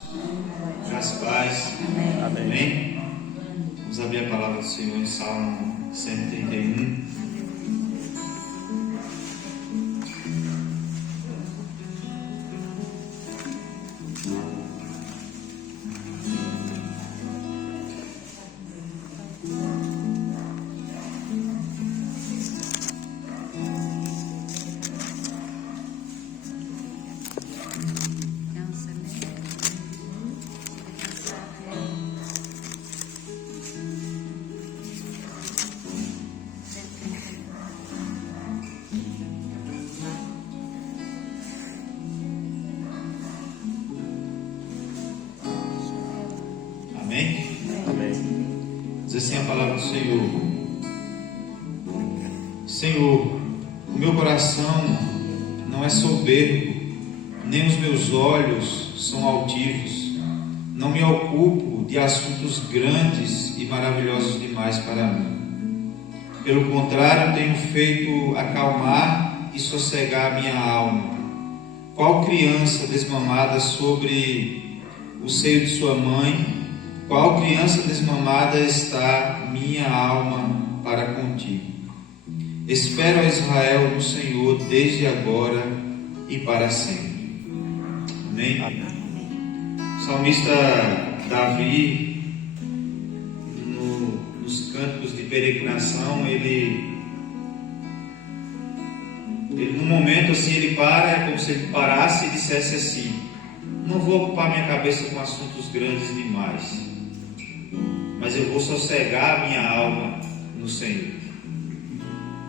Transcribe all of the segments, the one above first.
Graças a paz. Amém. Amém. Vamos abrir a palavra do Senhor em Salmo 131. Amém? Amém. Diz assim a palavra do Senhor: Senhor, o meu coração não é soberbo, nem os meus olhos são altivos. Não me ocupo de assuntos grandes e maravilhosos demais para mim. Pelo contrário, tenho feito acalmar e sossegar a minha alma. Qual criança desmamada sobre o seio de sua mãe? Qual criança desmamada está minha alma para contigo? Espero a Israel no Senhor desde agora e para sempre. Amém? O salmista Davi, nos cânticos de peregrinação, ele num momento assim, ele para, é como se ele parasse e dissesse assim: não vou ocupar minha cabeça com assuntos grandes demais, mas eu vou sossegar a minha alma no Senhor.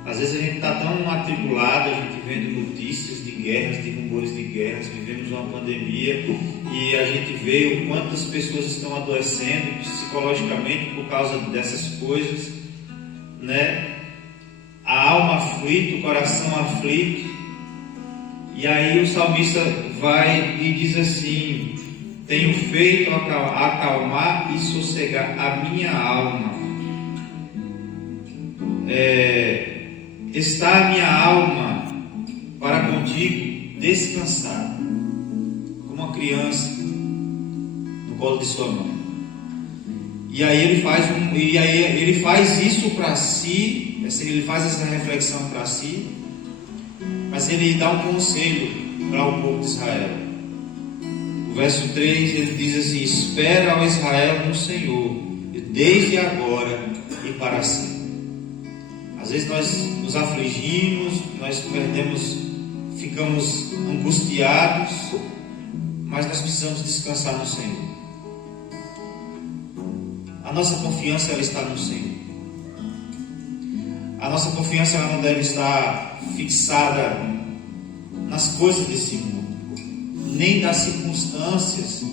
Às vezes a gente está tão atribulado, a gente vendo notícias de guerras, de rumores de guerras, vivemos uma pandemia e a gente vê o quanto as pessoas estão adoecendo psicologicamente por causa dessas coisas, né? A alma aflita, o coração aflito. E aí o salmista vai e diz assim: tenho feito acalmar e sossegar a minha alma. Está a minha alma para contigo descansar, como uma criança no colo de sua mãe. E aí ele faz isso para si, ele faz essa reflexão para si, mas ele dá um conselho para o povo de Israel. O verso 3 ele diz assim: espera ao Israel no Senhor, desde agora e para sempre. Às vezes nós nos afligimos, nós ficamos angustiados, mas nós precisamos descansar no Senhor. A nossa confiança ela está no Senhor. A nossa confiança ela não deve estar fixada nas coisas desse mundo, nem das circunstâncias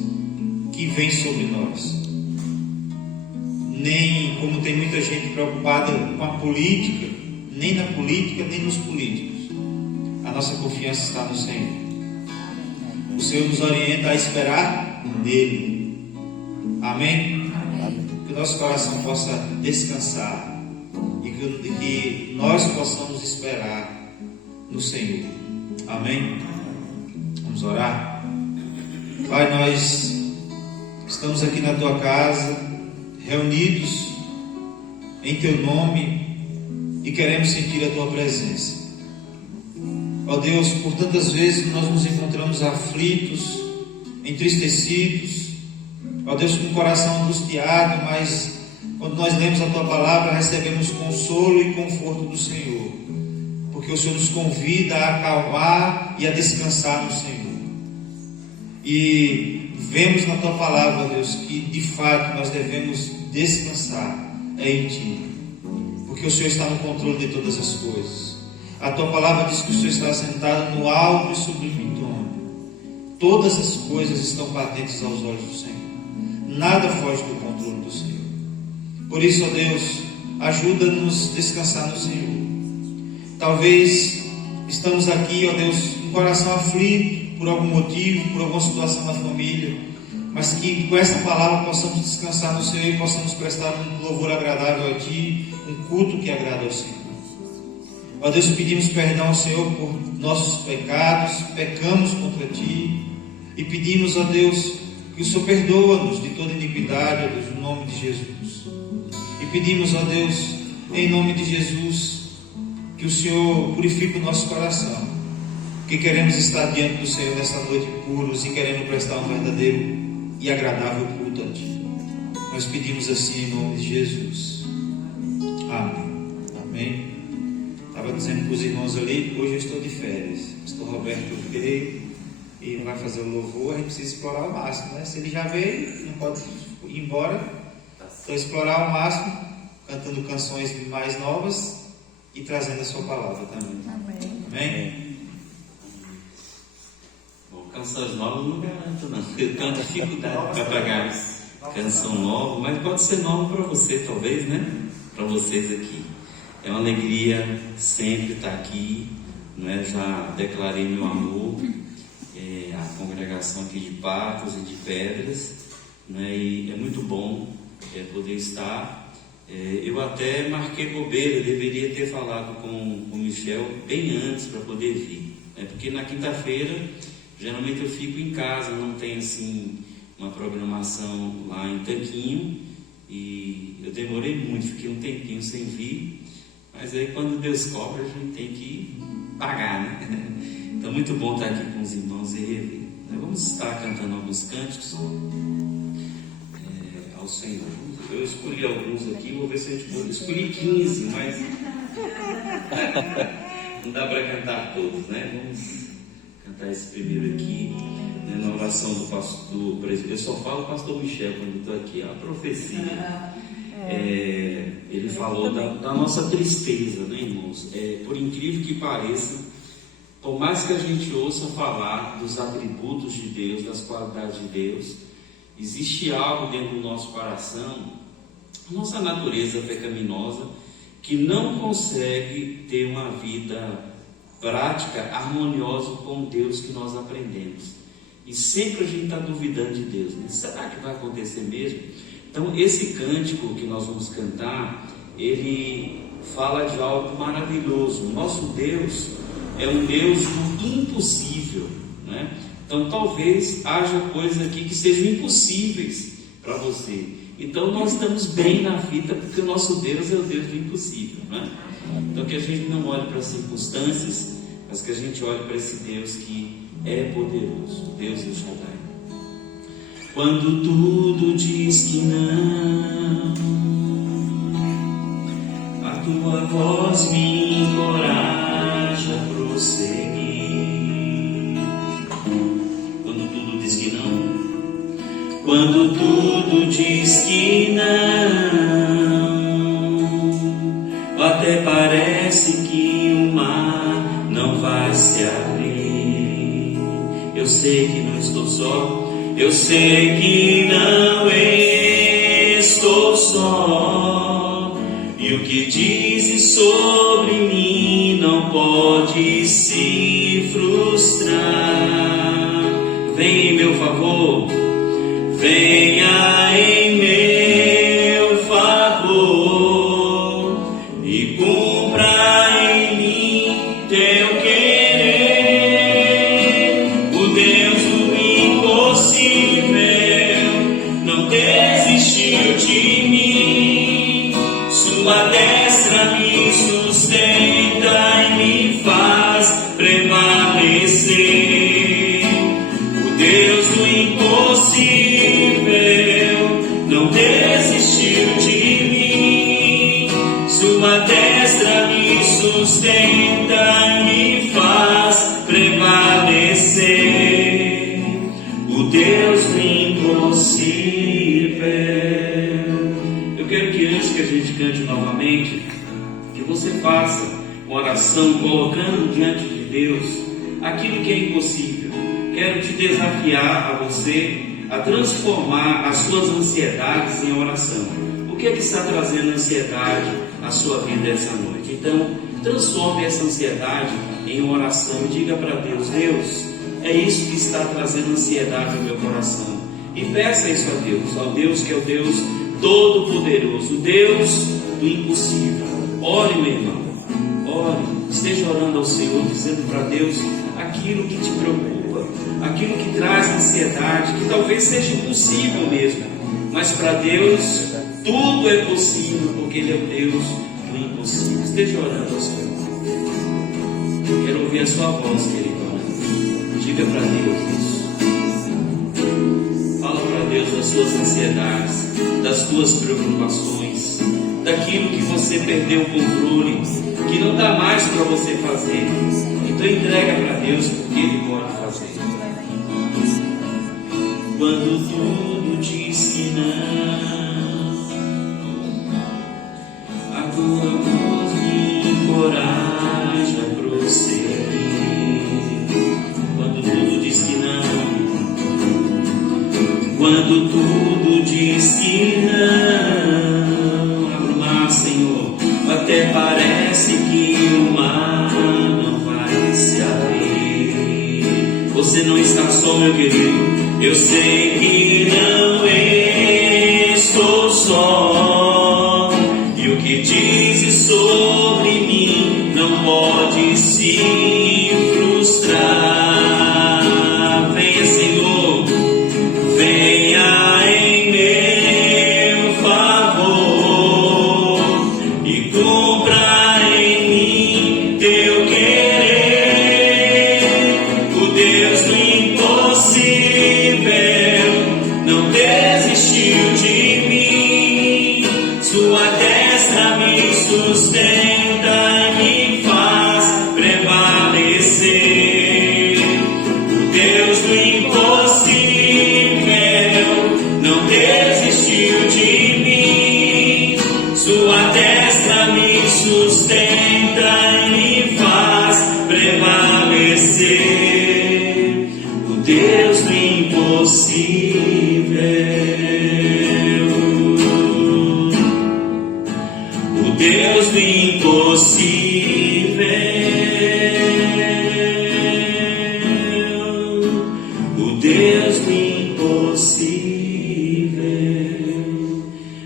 que vêm sobre nós, nem como tem muita gente preocupada com a política, nem na política, nem nos políticos. A nossa confiança está no Senhor. O Senhor nos orienta a esperar nele. Amém? Que o nosso coração possa descansar e que nós possamos esperar no Senhor. Amém? Vamos orar? Pai, nós estamos aqui na tua casa, reunidos em teu nome e queremos sentir a tua presença. Ó Deus, por tantas vezes nós nos encontramos aflitos, entristecidos, ó Deus, com o coração angustiado, mas quando nós lemos a tua palavra recebemos consolo e conforto do Senhor, porque o Senhor nos convida a acalmar e a descansar no Senhor. E vemos na tua palavra, Deus, que de fato nós devemos descansar em ti, porque o Senhor está no controle de todas as coisas. A tua palavra diz que o Senhor está sentado no alto e sublime trono. Todas as coisas estão patentes aos olhos do Senhor. Nada foge do controle do Senhor. Por isso, ó Deus, ajuda-nos a descansar no Senhor. Talvez estamos aqui, ó Deus, com o coração aflito por algum motivo, por alguma situação na família, mas que com essa palavra possamos descansar no Senhor e possamos prestar um louvor agradável a Ti, um culto que agrada ao Senhor. Ó Deus, pedimos perdão ao Senhor por nossos pecados, pecamos contra Ti, e pedimos, ó Deus, que o Senhor perdoa-nos de toda iniquidade, ó Deus, no nome de Jesus. E pedimos, ó Deus, em nome de Jesus, que o Senhor purifique o nosso coração, que queremos estar diante do Senhor nesta noite puros e queremos prestar um verdadeiro e agradável culto a Ti. Nós pedimos assim em nome de Jesus. Amém. Amém. Estava dizendo para os irmãos ali, hoje eu estou de férias. O pastor Roberto veio e vai fazer o louvor, a gente precisa explorar ao máximo, né? Se ele já veio, não pode ir embora. Então explorar ao máximo, cantando canções mais novas e trazendo a sua palavra também. Amém. Amém? Bom, canções novas não garanto não. Eu tenho dificuldade para pagar canção nova, mas pode ser nova para você talvez, né? Para vocês aqui. É uma alegria sempre estar aqui, né? Já declarei meu amor à congregação aqui de Patos e de Pedras, né? E é muito bom poder estar. Eu até marquei bobeira, deveria ter falado com o Michel bem antes para poder vir, né? Porque na quinta-feira geralmente eu fico em casa, não tem assim uma programação lá em Tanquinho, e eu demorei muito, fiquei um tempinho sem vir, mas aí quando Deus cobra a gente tem que pagar, né? Então muito bom estar aqui com os irmãos e rever. Vamos estar cantando alguns cânticos ao Senhor. Eu escolhi alguns aqui, vou ver se a gente pode. Escolhi 15, mas não dá para cantar todos, né? Vamos cantar esse primeiro aqui, né, na oração do pastor. Eu só falo pastor Michel quando estou aqui, a profecia. Ele falou da nossa tristeza, né, irmãos? Por incrível que pareça, por mais que a gente ouça falar dos atributos de Deus, das qualidades de Deus, existe algo dentro do nosso coração, nossa natureza pecaminosa, que não consegue ter uma vida prática, harmoniosa com o Deus que nós aprendemos. E sempre a gente está duvidando de Deus, né? Será que vai acontecer mesmo? Então esse cântico que nós vamos cantar, ele fala de algo maravilhoso. O nosso Deus é um Deus do impossível, né? Então talvez haja coisas aqui que sejam impossíveis para você. Então nós estamos bem na vida, porque o nosso Deus é o Deus do impossível, né? Então que a gente não olhe para as circunstâncias, mas que a gente olhe para esse Deus que é poderoso, Deus El Shaddai. Quando tudo diz que não, a tua voz me encoraja a prosseguir. Quando tudo diz que não, quando tudo diz que não, até parece que o mar não vai se abrir. Eu sei que não estou só. Eu sei que não estou só, e o que dizes sobre mim não pode se frustrar. Vem em meu favor, venha em meu favor, e cumpra em mim teu querer. O Deus do impossível não desistiu de mim, sua destra me sustenta e me faz prevalecer. O Deus do impossível não desistiu de mim, sua destra me sustenta e me faz prevalecer. O Deus do impossível. Eu quero que antes que a gente cante novamente, que você faça uma oração colocando diante de Deus aquilo que é impossível. Quero te desafiar a você a transformar as suas ansiedades em oração. O que é que está trazendo ansiedade à sua vida essa noite? Então, transforme essa ansiedade em oração e diga para Deus: Deus, é isso que está trazendo ansiedade ao meu coração. E peça isso a Deus, ao Deus que é o Deus Todo-Poderoso, o Deus do impossível. Ore, meu irmão, ore, esteja orando ao Senhor, dizendo para Deus aquilo que te preocupa, aquilo que traz ansiedade, que talvez seja impossível mesmo, mas para Deus tudo é possível, porque Ele é o Deus do impossível. Esteja orando ao Senhor. Quero ouvir a sua voz, querido. Diga para Deus isso. Fala para Deus das suas ansiedades, das suas preocupações, daquilo que você perdeu o controle, que não dá mais para você fazer. Então entrega para Deus, porque Ele pode fazer. Quando tudo diz que não, a tua voz me encoraja a prosseguir. Quando tudo diz que não, quando tudo diz que não, abra o mar, Senhor, até parece que o mar não vai se abrir. Você não está só, meu querido. Eu sei que não estou só, e o que dizes sobre mim não pode se frustrar. Venha, Senhor, venha em meu favor e cumpra em mim teu querer, o Deus do impossível. Não desistiu de mim, sua destra me sustenta e me faz prevalecer. O Deus do impossível não desistiu de mim, sua destra me sustenta e me faz prevalecer. O Deus do impossível, o Deus do impossível, o Deus do impossível.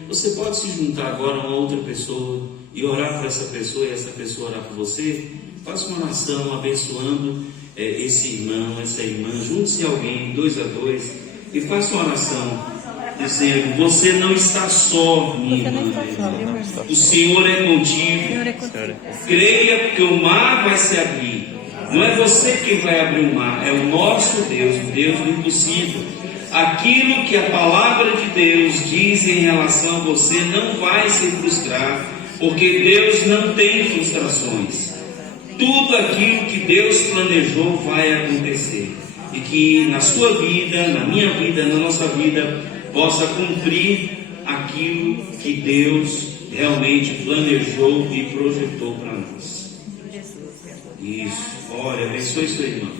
Você pode se juntar agora a uma outra pessoa e orar por essa pessoa e essa pessoa orar por você? Faça uma oração abençoando esse irmão, essa irmã. Junte-se alguém, 2 a 2, e faça uma oração dizendo: você não está só, minha irmã. O Senhor é contigo. Creia, porque o mar vai se abrir. Não é você quem vai abrir o mar, é o nosso Deus, o Deus do impossível. Aquilo que a palavra de Deus diz em relação a você não vai se frustrar, porque Deus não tem frustrações. Tudo aquilo que Deus planejou vai acontecer. E que na sua vida, na minha vida, na nossa vida, possa cumprir aquilo que Deus realmente planejou e projetou para nós. Isso. Olha, abençoe seu irmão.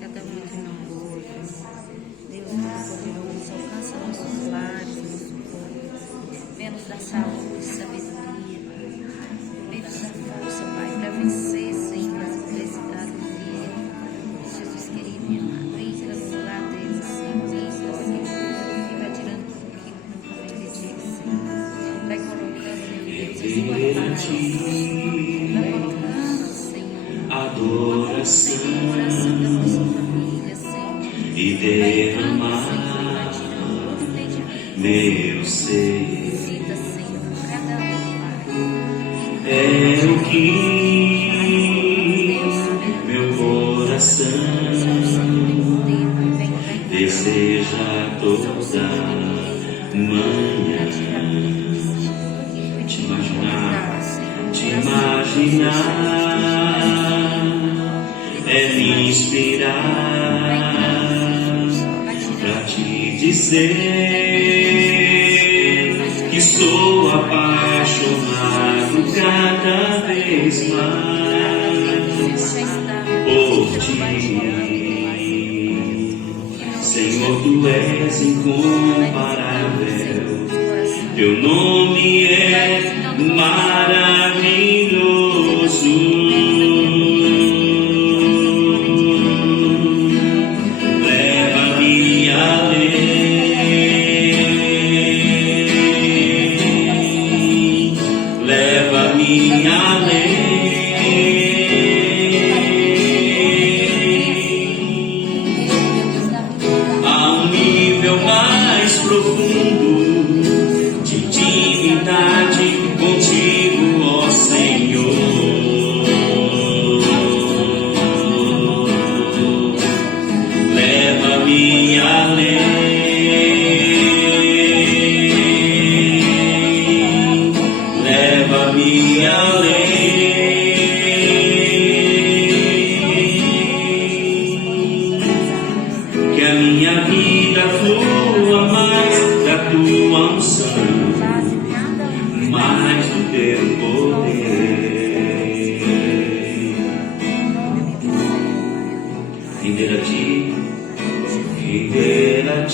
Cada um que não ouve, Deus poderoso, alcança nossos lares, nosso corpo, vê-nos da saúde, sabedoria, vê-nos da força, Pai, para vencer, Senhor, as adversidades do dia. Jesus querido e amado, entra no lugar deles, Senhor, entra, Senhor, e vai tirando tudo aquilo que não provém de ti, Senhor. Vai colocando, meu Deus, a sua paz, vai colocando, Senhor, adoração coração da nossa família, Senhor, e derramar meu ser. visita, Senhor, cada um, Pai. É o que meu coração deseja toda manhã. Te imaginar é me inspirar pra te dizer que sou apaixonado cada vez mais por ti. Senhor, tu és incomparável, teu nome é maravilhoso. Leva-me além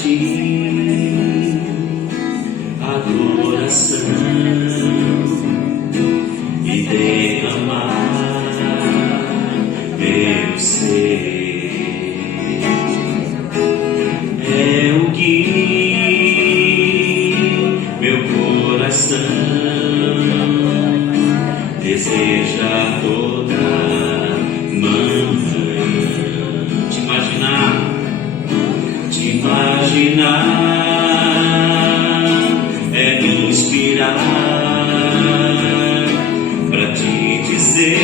ti adoração e derramar meu ser. É o que meu coração deseja toda manhã. Te imaginar é me inspirar para te dizer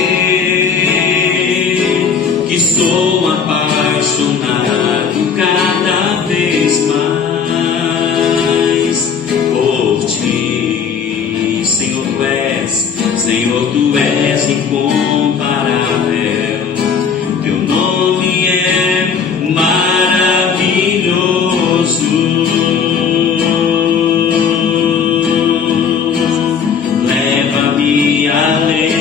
que estou apaixonado cada vez mais por ti. Senhor, tu és incomparável, teu nome é maravilhoso. Leva-me além,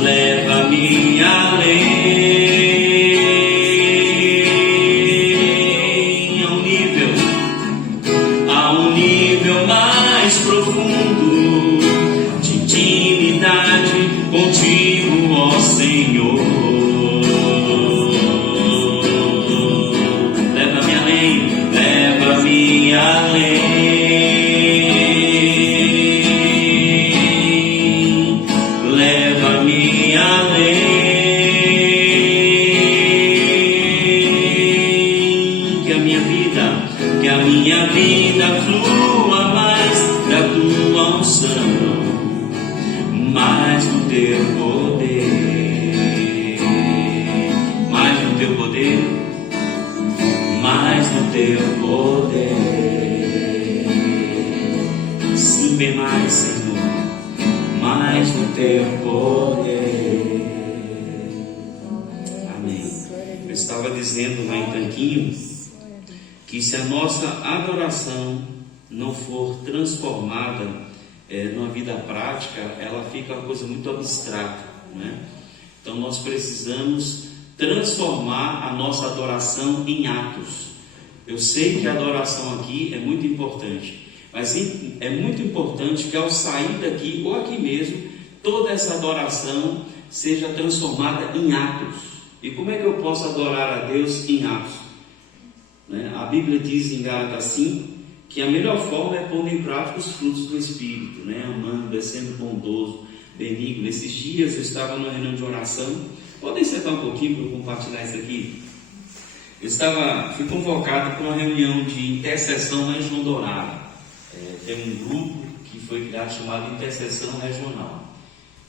leva-me além, a um nível mais profundo de intimidade contigo, ó Senhor. Leva-me além, leva-me além, leva-me além, que a minha vida flua mais da tua unção, mais do teu poder, mais do teu poder, mais do teu poder. Sim, bem mais, Senhor, mais do teu poder. Amém. Eu estava dizendo lá em Tanquinho que se a nossa adoração não for transformada numa vida prática, ela fica uma coisa muito abstrata, né? Então nós precisamos transformar a nossa adoração em atos. Eu sei que a adoração aqui é muito importante, mas é muito importante que ao sair daqui ou aqui mesmo, toda essa adoração seja transformada em atos. E como é que eu posso adorar a Deus em atos? A Bíblia diz em Gálatas 5 que a melhor forma é pôr em prática os frutos do Espírito, amando, sendo bondoso, benigno. Nesses dias eu estava numa reunião de oração. Podem sentar um pouquinho para eu compartilhar isso aqui? Fui convocado para uma reunião de intercessão lá em João Dourado. Tem um grupo que foi criado chamado Intercessão Regional.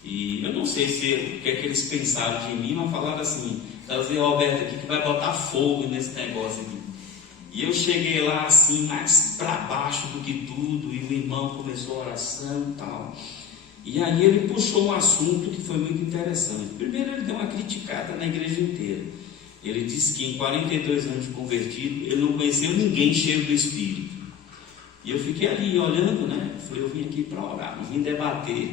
E eu não sei o que é que eles pensaram de mim, mas falaram assim: trazer o Alberto aqui que vai botar fogo nesse negócio aqui. E eu cheguei lá assim, mais para baixo do que tudo, e o irmão começou a oração e tal. E aí ele puxou um assunto que foi muito interessante. Primeiro ele deu uma criticada na igreja inteira. Ele disse que em 42 anos de convertido, ele não conheceu ninguém cheio do Espírito. E eu fiquei ali olhando, falei, eu vim aqui para orar, não vim debater.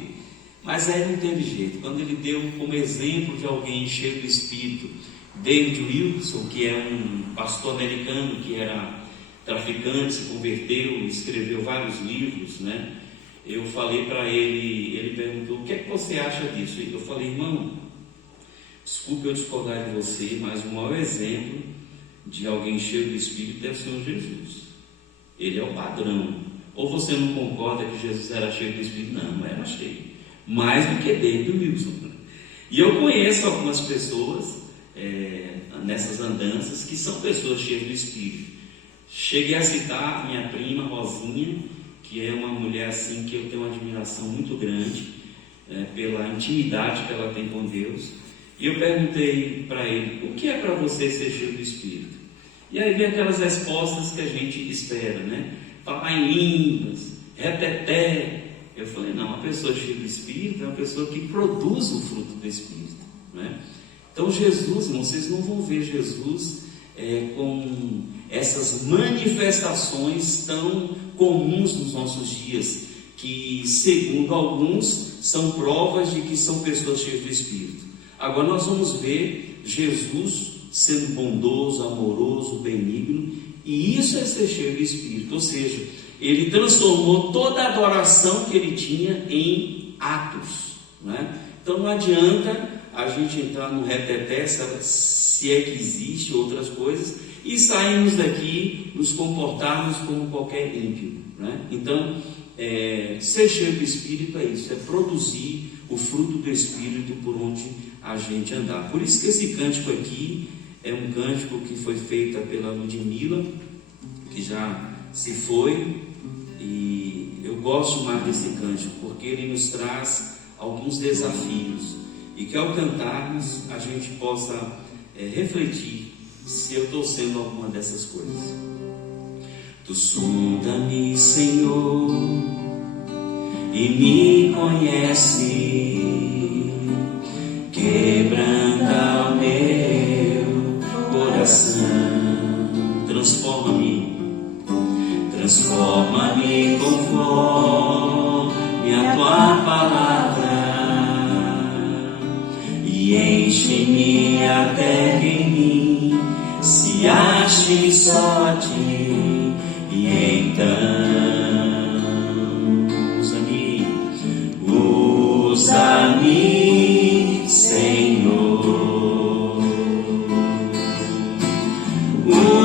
Mas aí não teve jeito. Quando ele deu como exemplo de alguém cheio do Espírito, David Wilson, que é um pastor americano que era traficante, se converteu, escreveu vários livros, Eu falei para ele, ele perguntou: o que é que você acha disso? Eu falei: irmão, desculpe eu discordar de você, mas o maior exemplo de alguém cheio do Espírito é o Senhor Jesus. Ele é o padrão. Ou você não concorda que Jesus era cheio do Espírito? Não era cheio. Mais do que David Wilson. E eu conheço algumas pessoas nessas andanças que são pessoas cheias do Espírito. Cheguei a citar minha prima Rosinha, que é uma mulher assim que eu tenho uma admiração muito grande pela intimidade que ela tem com Deus. E eu perguntei para ele: o que é para você ser cheio do Espírito? E aí vem aquelas respostas que a gente espera, falar em línguas, reteté. Eu falei: não, uma pessoa cheia do Espírito é uma pessoa que produz o fruto do Espírito, Então Jesus, irmão, vocês não vão ver Jesus com essas manifestações tão comuns nos nossos dias, que segundo alguns são provas de que são pessoas cheias do Espírito. Agora nós vamos ver Jesus sendo bondoso, amoroso, benigno, e isso é ser cheio do Espírito. Ou seja, ele transformou toda a adoração que ele tinha em atos, né? Então não adianta a gente entrar no reteté, se é que existe outras coisas, e sairmos daqui, nos comportarmos como qualquer ímpio, né? Então, ser cheio do Espírito é isso, é produzir o fruto do Espírito por onde a gente andar. Por isso que esse cântico aqui é um cântico que foi feito pela Ludmila, que já se foi, e eu gosto mais desse cântico, porque ele nos traz alguns desafios, e que ao cantarmos a gente possa refletir se eu estou sendo alguma dessas coisas. Tu sonda-me, Senhor, e me conhece, quebranta o meu coração, transforma-me conforme a tua palavra, e enche-me até que em mim se ache só a ti, e então usa-me, Senhor,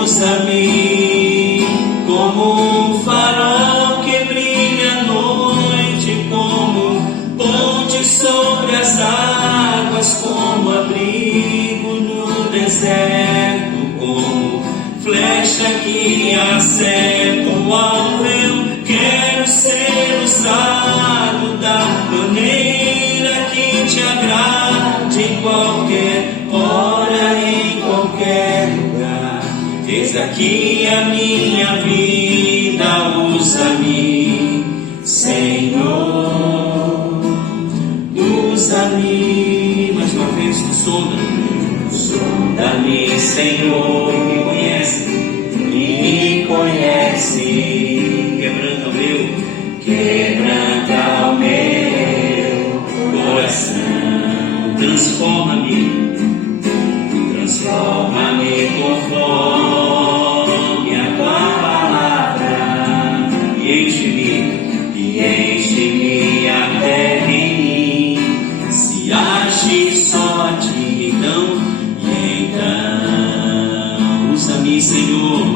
usa-me como um farol que brilha à noite, como ponte sobre as águas, como abrigo no deserto, como flecha que acerta o alvo. Eu quero ser usado da maneira que te agrade, em qualquer hora, em qualquer lugar. Eis aqui a minha vida, usa-me, Senhor, usa-me. Mais uma vez, sonda-me, Senhor, e me conhece, quebranta o meu coração, transforma-me conforme a tua palavra, e enche-me até em mim se ache só a ti. Então usa-me, Senhor,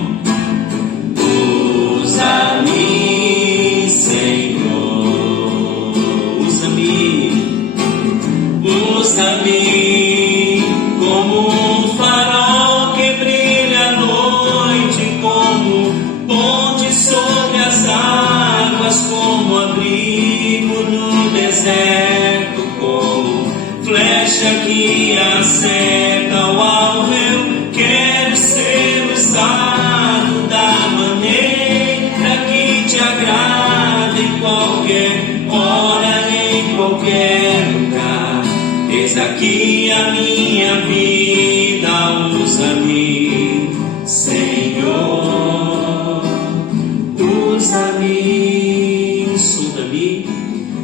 usa-me como um farol que brilha à noite, como ponte sobre as águas, como abrigo no deserto, como flecha que acerta o alvo. Eu quero ser usado da maneira que te agrada, em qualquer hora, em qualquer lugar. Eis aqui a minha vida, usa-me, Senhor, usa-me,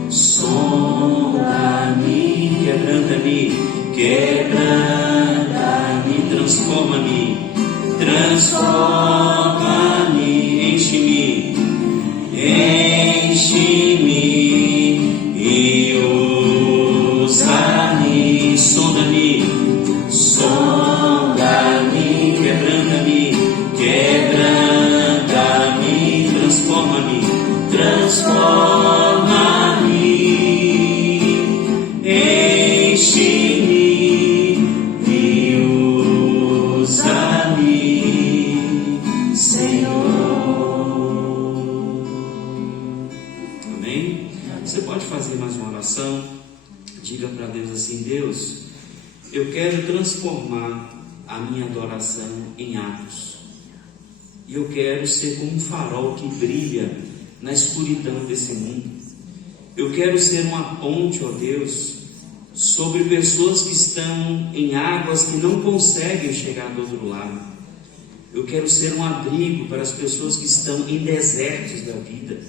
sonda-me, quebranta-me, transforma-me, enche-me e usa-me, sonda-me, quebranta-me, transforma-me, enche-me e usa-me, Senhor. Amém? Você pode fazer mais uma oração? Diga para Deus assim: Deus, eu quero transformar a minha adoração em atos, e eu quero ser como um farol que brilha na escuridão desse mundo. Eu quero ser uma ponte, ó Deus, sobre pessoas que estão em águas que não conseguem chegar do outro lado. Eu quero ser um abrigo para as pessoas que estão em desertos da vida.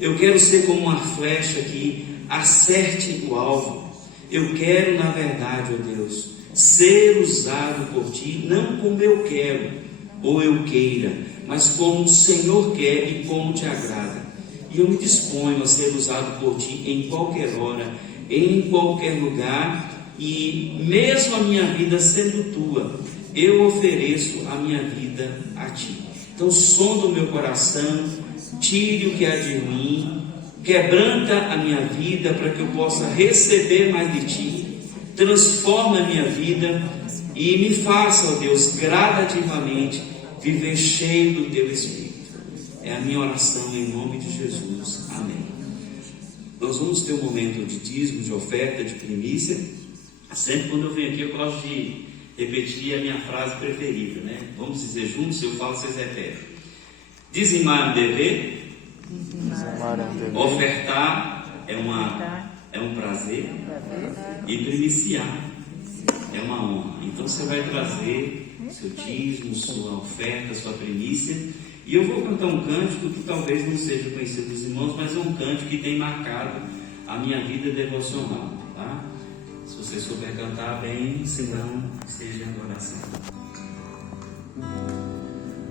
Eu quero ser como uma flecha que acerte o alvo. Eu quero, na verdade, ó Deus, ser usado por Ti, não como eu quero ou eu queira, mas como o Senhor quer e como Te agrada. E eu me disponho a ser usado por Ti em qualquer hora, em qualquer lugar, e mesmo a minha vida sendo Tua, eu ofereço a minha vida a Ti. Então sonda o meu coração, tire o que há de ruim, quebranta a minha vida para que eu possa receber mais de Ti, transforma a minha vida e me faça, ó Deus, gradativamente viver cheio do Teu Espírito. É a minha oração em nome de Jesus. Amém. Nós vamos ter um momento de dízimo, de oferta, de primícia. Sempre quando eu venho aqui eu gosto de repetir a minha frase preferida, né? Vamos dizer juntos, se eu falo, vocês repetem. Dizimar é um dever, ofertar é um prazer, e primiciar é uma honra. Então você vai trazer seu dízimo, sua oferta, sua primícia, e eu vou cantar um cântico que talvez não seja conhecido dos irmãos, mas é um cântico que tem marcado a minha vida devocional, tá? Se você souber cantar bem, senão seja adoração.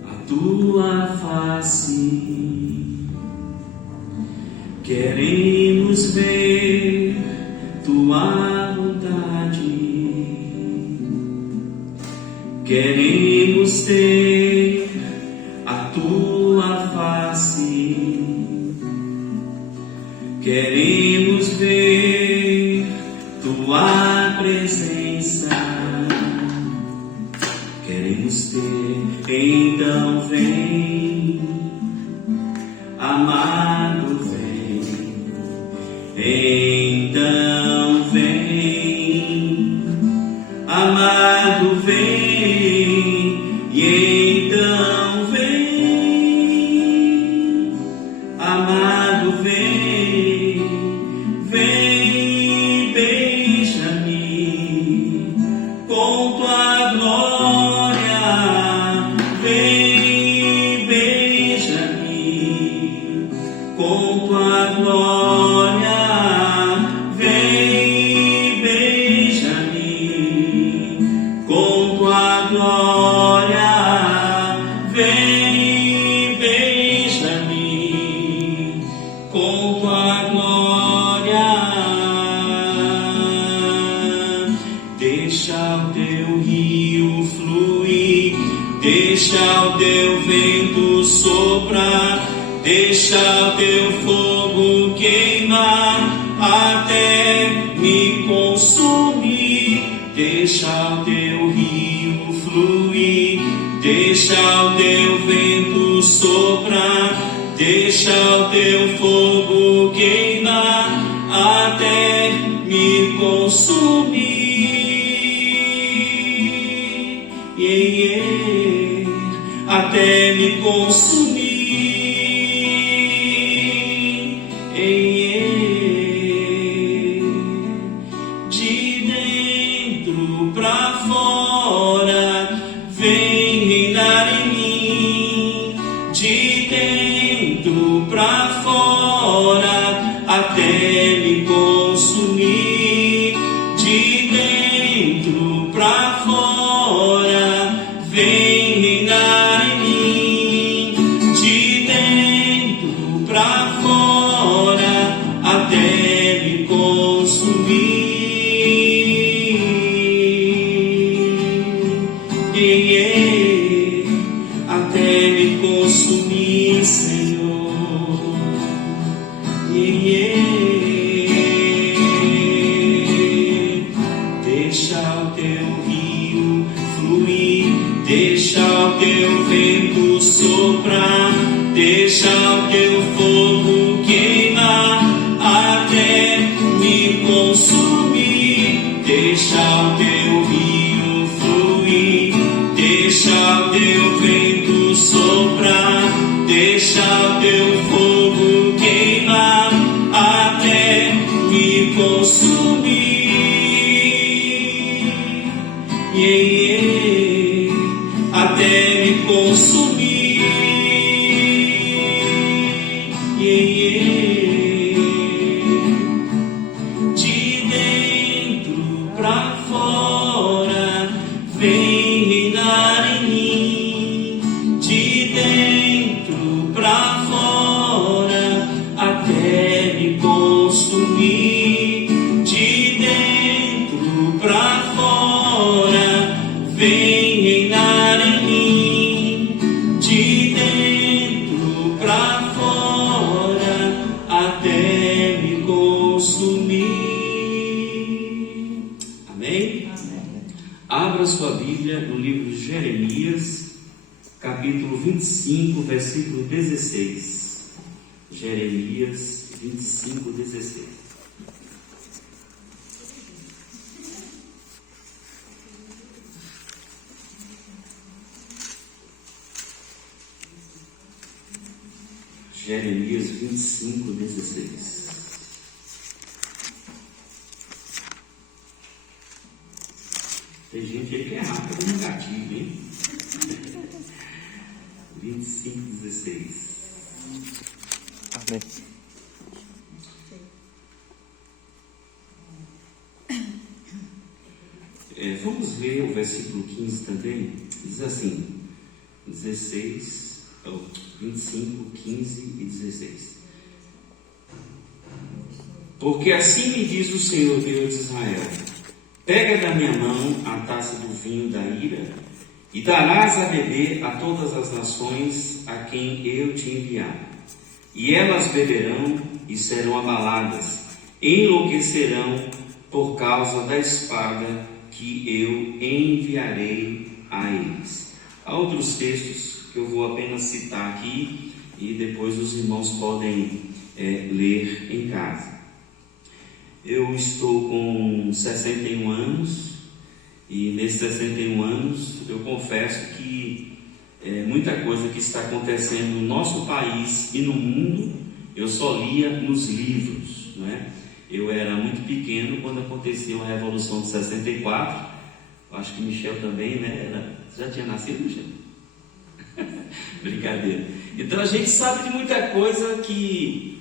A tua face queremos ver, tua vontade queremos ter, a tua face queremos ver, tua presença queremos ter. Então vem, amado, vem. Então vem, amado, vem. E então vem, amado, vem. Vem, beija-me com tua glória. Vem, beija-me com tua glória. Vem, beija-me com tua glória. Vem, beija-me com tua glória. Deixa o teu rio fluir, deixa o teu vento soprar, deixa o teu fogo queimar até me consumir. Deixa o teu rio fluir, deixa o teu vento soprar, deixa o teu fogo queimar até me consumir. Até me consumir. De dentro pra fora, vem reinar em mim. De dentro pra fora, até me consumir. De dentro pra fora, vem reinar em mim. De dentro pra fora, até me consumir. Até me consumir, Senhor. Deixa o teu rio fluir, deixa o teu vento soprar, deixa o teu fogo queimar até me consumir. Deixa o teu rio fluir, deixa o teu vento soprar, deixa o teu fogo queimar até me consumir. Até me consumir. De dentro pra fora, consumir. De dentro pra fora, vem reinar em mim. De dentro pra fora, até me consumir. Amém? Abra sua Bíblia no livro de Jeremias, capítulo 25, versículo 16. Jeremias 25, 16. Jeremias 25, 16. Tem gente aí que é rápido, negativo, hein? 25, 16. Amém. Vamos ler o versículo 15 também. Diz assim, 25, 15 e 16. Porque assim me diz o Senhor Deus de Israel: pega da minha mão a taça do vinho da ira e darás a beber a todas as nações a quem eu te enviar. E elas beberão e serão abaladas, enlouquecerão por causa da espada que eu enviarei a eles. Há outros textos que eu vou apenas citar aqui e depois os irmãos podem ler em casa. Eu estou com 61 anos e nesses 61 anos eu confesso que muita coisa que está acontecendo no nosso país e no mundo eu só lia nos livros, não é? Eu era muito pequeno quando aconteceu a Revolução de 64. Acho que Michel também, né? Já tinha nascido, Michel? Brincadeira. Então a gente sabe de muita coisa que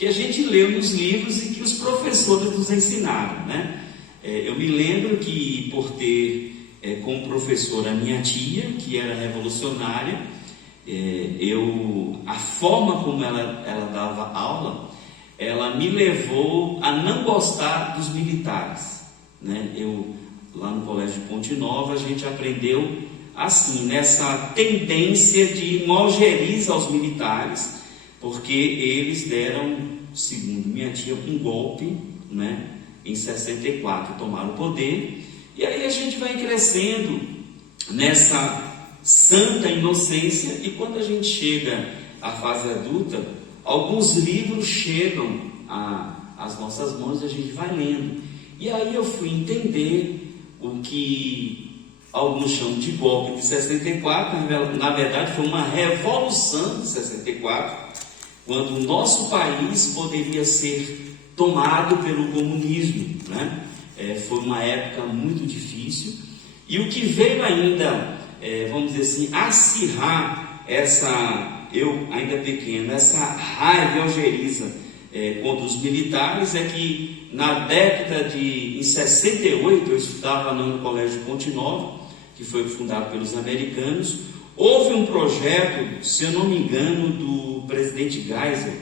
a gente leu nos livros e que os professores nos ensinaram, né? Eu me lembro que por ter como professora a minha tia, que era revolucionária, a forma como ela dava aula, ela me levou a não gostar dos militares, né? Lá no Colégio de Ponte Nova, a gente aprendeu assim, nessa tendência de algeriza aos militares, porque eles deram, segundo minha tia, um golpe, né, em 64, tomaram o poder, e aí a gente vai crescendo nessa santa inocência, e quando a gente chega à fase adulta, alguns livros chegam às nossas mãos e a gente vai lendo. E aí eu fui entender o que alguns chamam de golpe de 64, na verdade foi uma revolução de 64, quando o nosso país poderia ser tomado pelo comunismo, né? Foi uma época muito difícil, e o que veio ainda, vamos dizer assim, acirrar eu ainda pequeno, essa raiva algeriza contra os militares, é que na década em 68, eu estudava no Colégio de Ponte Nova, que foi fundado pelos americanos. Houve um projeto, se eu não me engano, do presidente Geisel,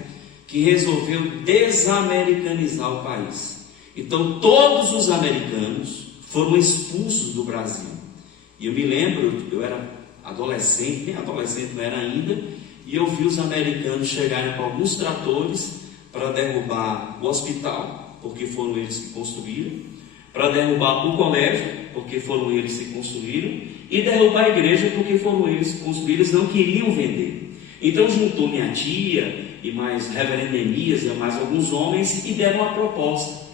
que resolveu desamericanizar o país. Então todos os americanos foram expulsos do Brasil. E eu me lembro, eu era adolescente, nem adolescente não era ainda, e eu vi os americanos chegarem com alguns tratores para derrubar o hospital, porque foram eles que construíram, para derrubar o colégio, porque foram eles que construíram, e derrubar a igreja, porque foram eles que construíram, eles não queriam vender. Então juntou minha tia e mais reverendo Neemias e mais alguns homens e deram uma proposta: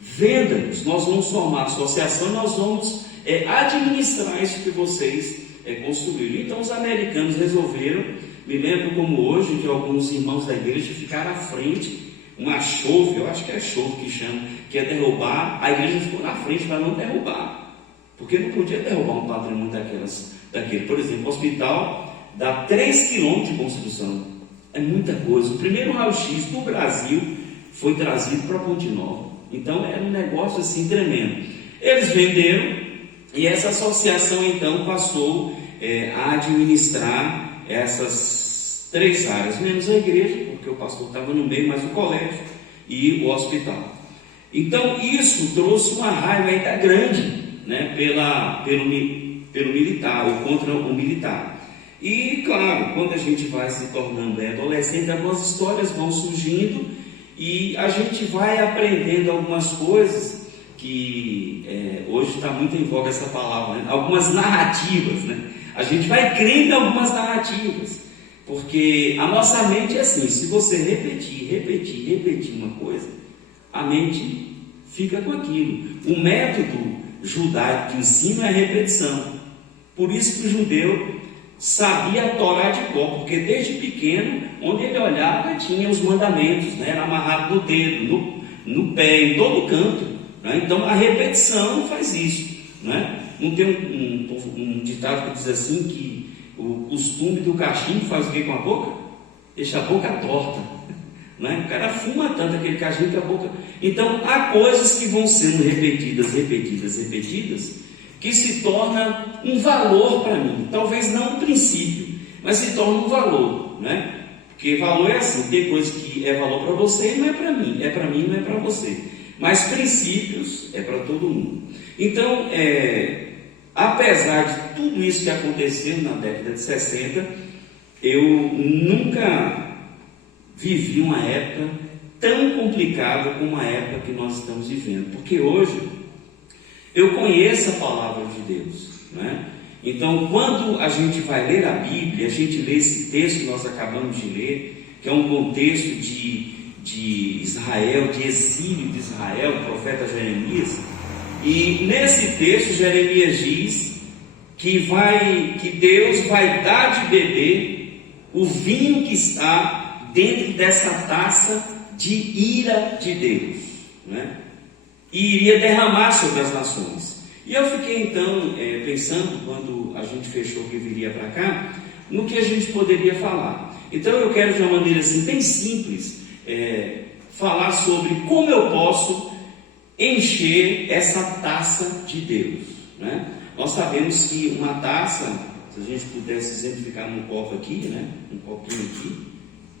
venda-nos, nós vamos formar associação, nós vamos administrar isso que vocês construíram. Então os americanos resolveram, me lembro como hoje, que alguns irmãos da igreja ficaram à frente, uma chove, eu acho que é chove que chama, que é derrubar, a igreja ficou na frente para não derrubar, porque não podia derrubar um patrimônio daquele. Por exemplo, o hospital dá 3 quilômetros de construção, é muita coisa. O primeiro raio-x do Brasil foi trazido para Ponte Nova, então era um negócio assim tremendo. Eles venderam, e essa associação então passou a administrar essas 3 áreas, menos a igreja, porque o pastor estava no meio, mas o colégio. e o hospital. Então isso trouxe uma raiva ainda grande, né, pelo militar, ou contra o militar. E claro, quando a gente vai se tornando adolescente, algumas histórias vão surgindo e a gente vai aprendendo algumas coisas que hoje está muito em voga essa palavra, né? Algumas narrativas, né? A gente vai crendo em algumas narrativas, porque a nossa mente é assim: se você repetir uma coisa, a mente fica com aquilo. O método judaico que ensina é a repetição. Por isso que o judeu sabia a Torá de cor, porque desde pequeno, onde ele olhava, tinha os mandamentos, né? Era amarrado no dedo, no pé, em todo canto, né? Então a repetição faz isso, né? Não tem um ditado que diz assim, que o costume do cachimbo faz o que com a boca? Deixa a boca torta, né? O cara fuma tanto aquele cachimbo que a boca... Então há coisas que vão sendo repetidas, que se torna um valor para mim. Talvez não um princípio, mas se torna um valor, né? Porque valor é assim: tem coisa que é valor para você e não é para mim, é para mim e não é para você. Mas princípios é para todo mundo. Então, apesar de tudo isso que aconteceu na década de 60, eu nunca vivi uma época tão complicada como a época que nós estamos vivendo, porque hoje eu conheço a palavra de Deus, né? Então, quando a gente vai ler a Bíblia, a gente lê esse texto que nós acabamos de ler, que é um contexto de Israel, de exílio de Israel, o profeta Jeremias, e nesse texto Jeremias diz que Deus vai dar de beber o vinho que está dentro dessa taça de ira de Deus, né? E iria derramar sobre as nações. E eu fiquei então pensando, quando a gente fechou que viria para cá, no que a gente poderia falar. Então eu quero, de uma maneira assim bem simples, falar sobre como eu posso encher essa taça de Deus, né? Nós sabemos que uma taça, se a gente pudesse exemplificar num copo aqui, né? Um copinho aqui,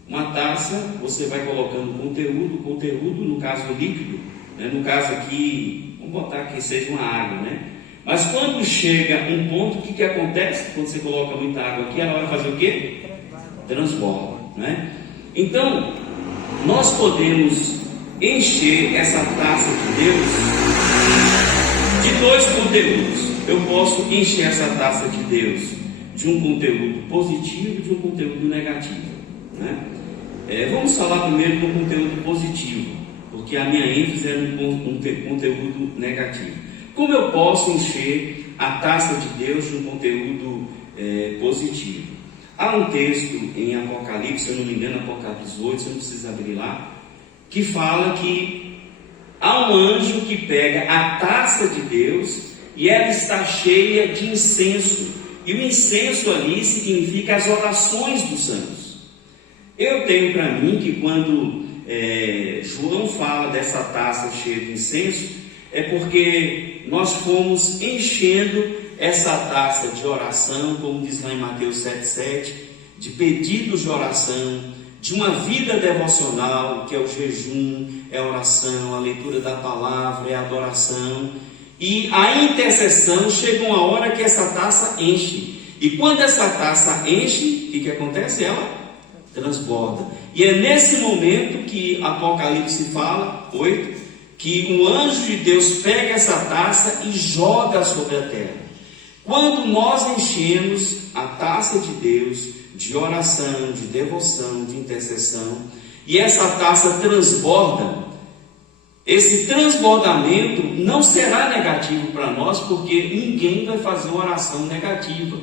uma taça, você vai colocando conteúdo, no caso líquido, né? No caso aqui, vamos botar que seja uma água, né? Mas quando chega um ponto, o que acontece? Quando você coloca muita água aqui, ela vai fazer o quê? Transborda, né? Então, nós podemos encher essa taça de Deus de dois conteúdos. Eu posso encher essa taça de Deus de um conteúdo positivo e de um conteúdo negativo, né? Vamos falar primeiro do conteúdo positivo, porque a minha ênfase é no conteúdo negativo. Como eu posso encher a taça de Deus de um conteúdo positivo? Há um texto em Apocalipse, se eu não me engano, Apocalipse 18, você não precisa abrir lá, que fala que há um anjo que pega a taça de Deus e ela está cheia de incenso, e o incenso ali significa as orações dos santos. Eu tenho para mim que quando João fala dessa taça cheia de incenso, é porque nós fomos enchendo essa taça de oração, como diz lá em Mateus 7,7, de pedidos de oração, de uma vida devocional, que é o jejum, é a oração, a leitura da palavra, é a adoração, e a intercessão. Chega uma hora que essa taça enche, e quando essa taça enche, o que acontece? Ela transborda. E é nesse momento que Apocalipse fala, 8, que o anjo de Deus pega essa taça e joga sobre a terra. Quando nós enchemos a taça de Deus de oração, de devoção, de intercessão, e essa taça transborda, esse transbordamento não será negativo para nós, porque ninguém vai fazer uma oração negativa.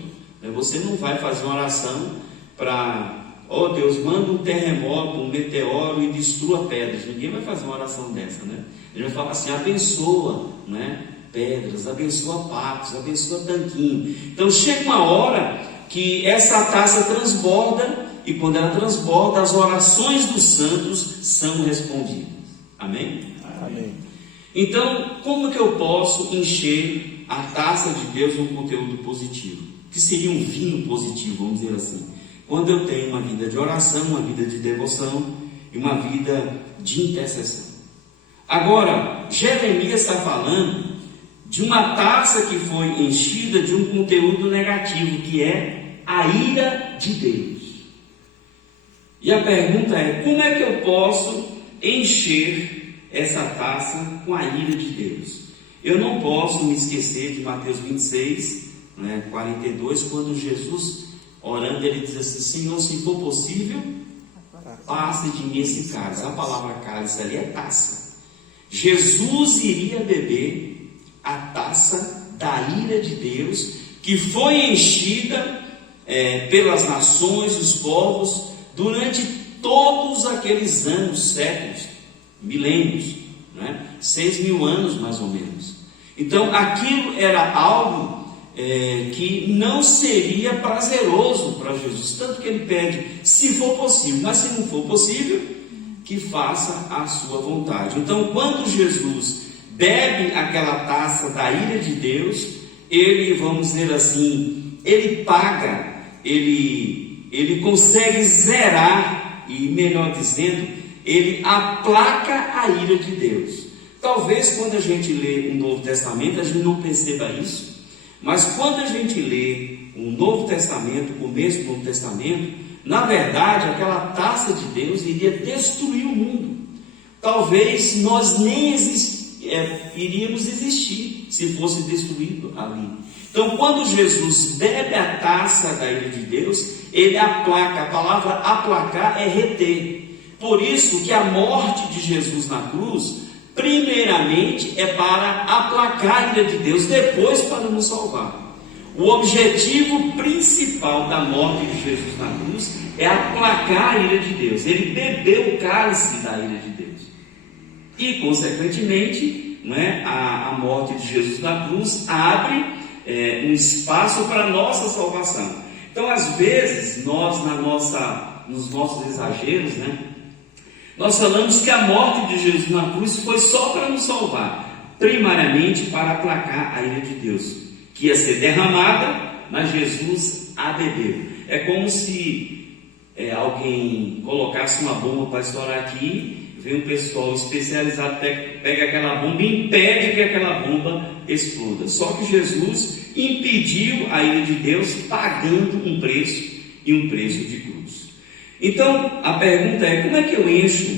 Você não vai fazer uma oração para, oh Deus, manda um terremoto, um meteoro e destrua pedras. Ninguém vai fazer uma oração dessa, né? Ele vai falar assim: abençoa, né, pedras, abençoa patos, abençoa tanquinho. Então chega uma hora que essa taça transborda, e quando ela transborda, as orações dos santos são respondidas. Amém? Amém. Então, como que eu posso encher a taça de Deus um conteúdo positivo? Que seria um vinho positivo, vamos dizer assim. Quando eu tenho uma vida de oração, uma vida de devoção, e uma vida de intercessão. Agora, Jeremias está falando de uma taça que foi enchida de um conteúdo negativo, que é a ira de Deus. E a pergunta é: como é que eu posso encher essa taça com a ira de Deus? Eu não posso me esquecer de Mateus 26, 42, quando Jesus, orando, ele diz assim: Senhor, se for possível, passe de mim esse cálice. A palavra cálice ali é taça. Jesus iria beber a taça da ira de Deus, que foi enchida pelas nações, os povos, durante todos aqueles anos, séculos, milênios, 6.000 anos mais ou menos. Então aquilo era algo que não seria prazeroso para Jesus, tanto que ele pede, se for possível, mas se não for possível, que faça a sua vontade. Então, quando Jesus bebe aquela taça da ira de Deus, ele, vamos dizer assim, ele paga, ele consegue zerar, e melhor dizendo, ele aplaca a ira de Deus. Talvez quando a gente lê o Novo Testamento, a gente não perceba isso, mas quando a gente lê o Novo Testamento, o começo do Novo Testamento, na verdade, aquela taça de Deus iria destruir o mundo. Talvez nós nem iríamos existir se fosse destruído ali. Então, quando Jesus bebe a taça da ira de Deus, ele aplaca. A palavra aplacar é reter. Por isso que a morte de Jesus na cruz, primeiramente, é para aplacar a ira de Deus, depois para nos salvar. O objetivo principal da morte de Jesus na cruz é aplacar a ira de Deus. Ele bebeu o cálice da ira de Deus. E, consequentemente, a morte de Jesus na cruz abre um espaço para a nossa salvação. Então, às vezes, nós, nos nossos exageros, nós falamos que a morte de Jesus na cruz foi só para nos salvar, primariamente para aplacar a ira de Deus, que ia ser derramada, mas Jesus a bebeu. É como se alguém colocasse uma bomba para estourar aqui, vem um pessoal especializado, pega aquela bomba e impede que aquela bomba exploda. Só que Jesus impediu a ira de Deus, pagando um preço, e um preço de cruz. Então a pergunta é: como é que eu encho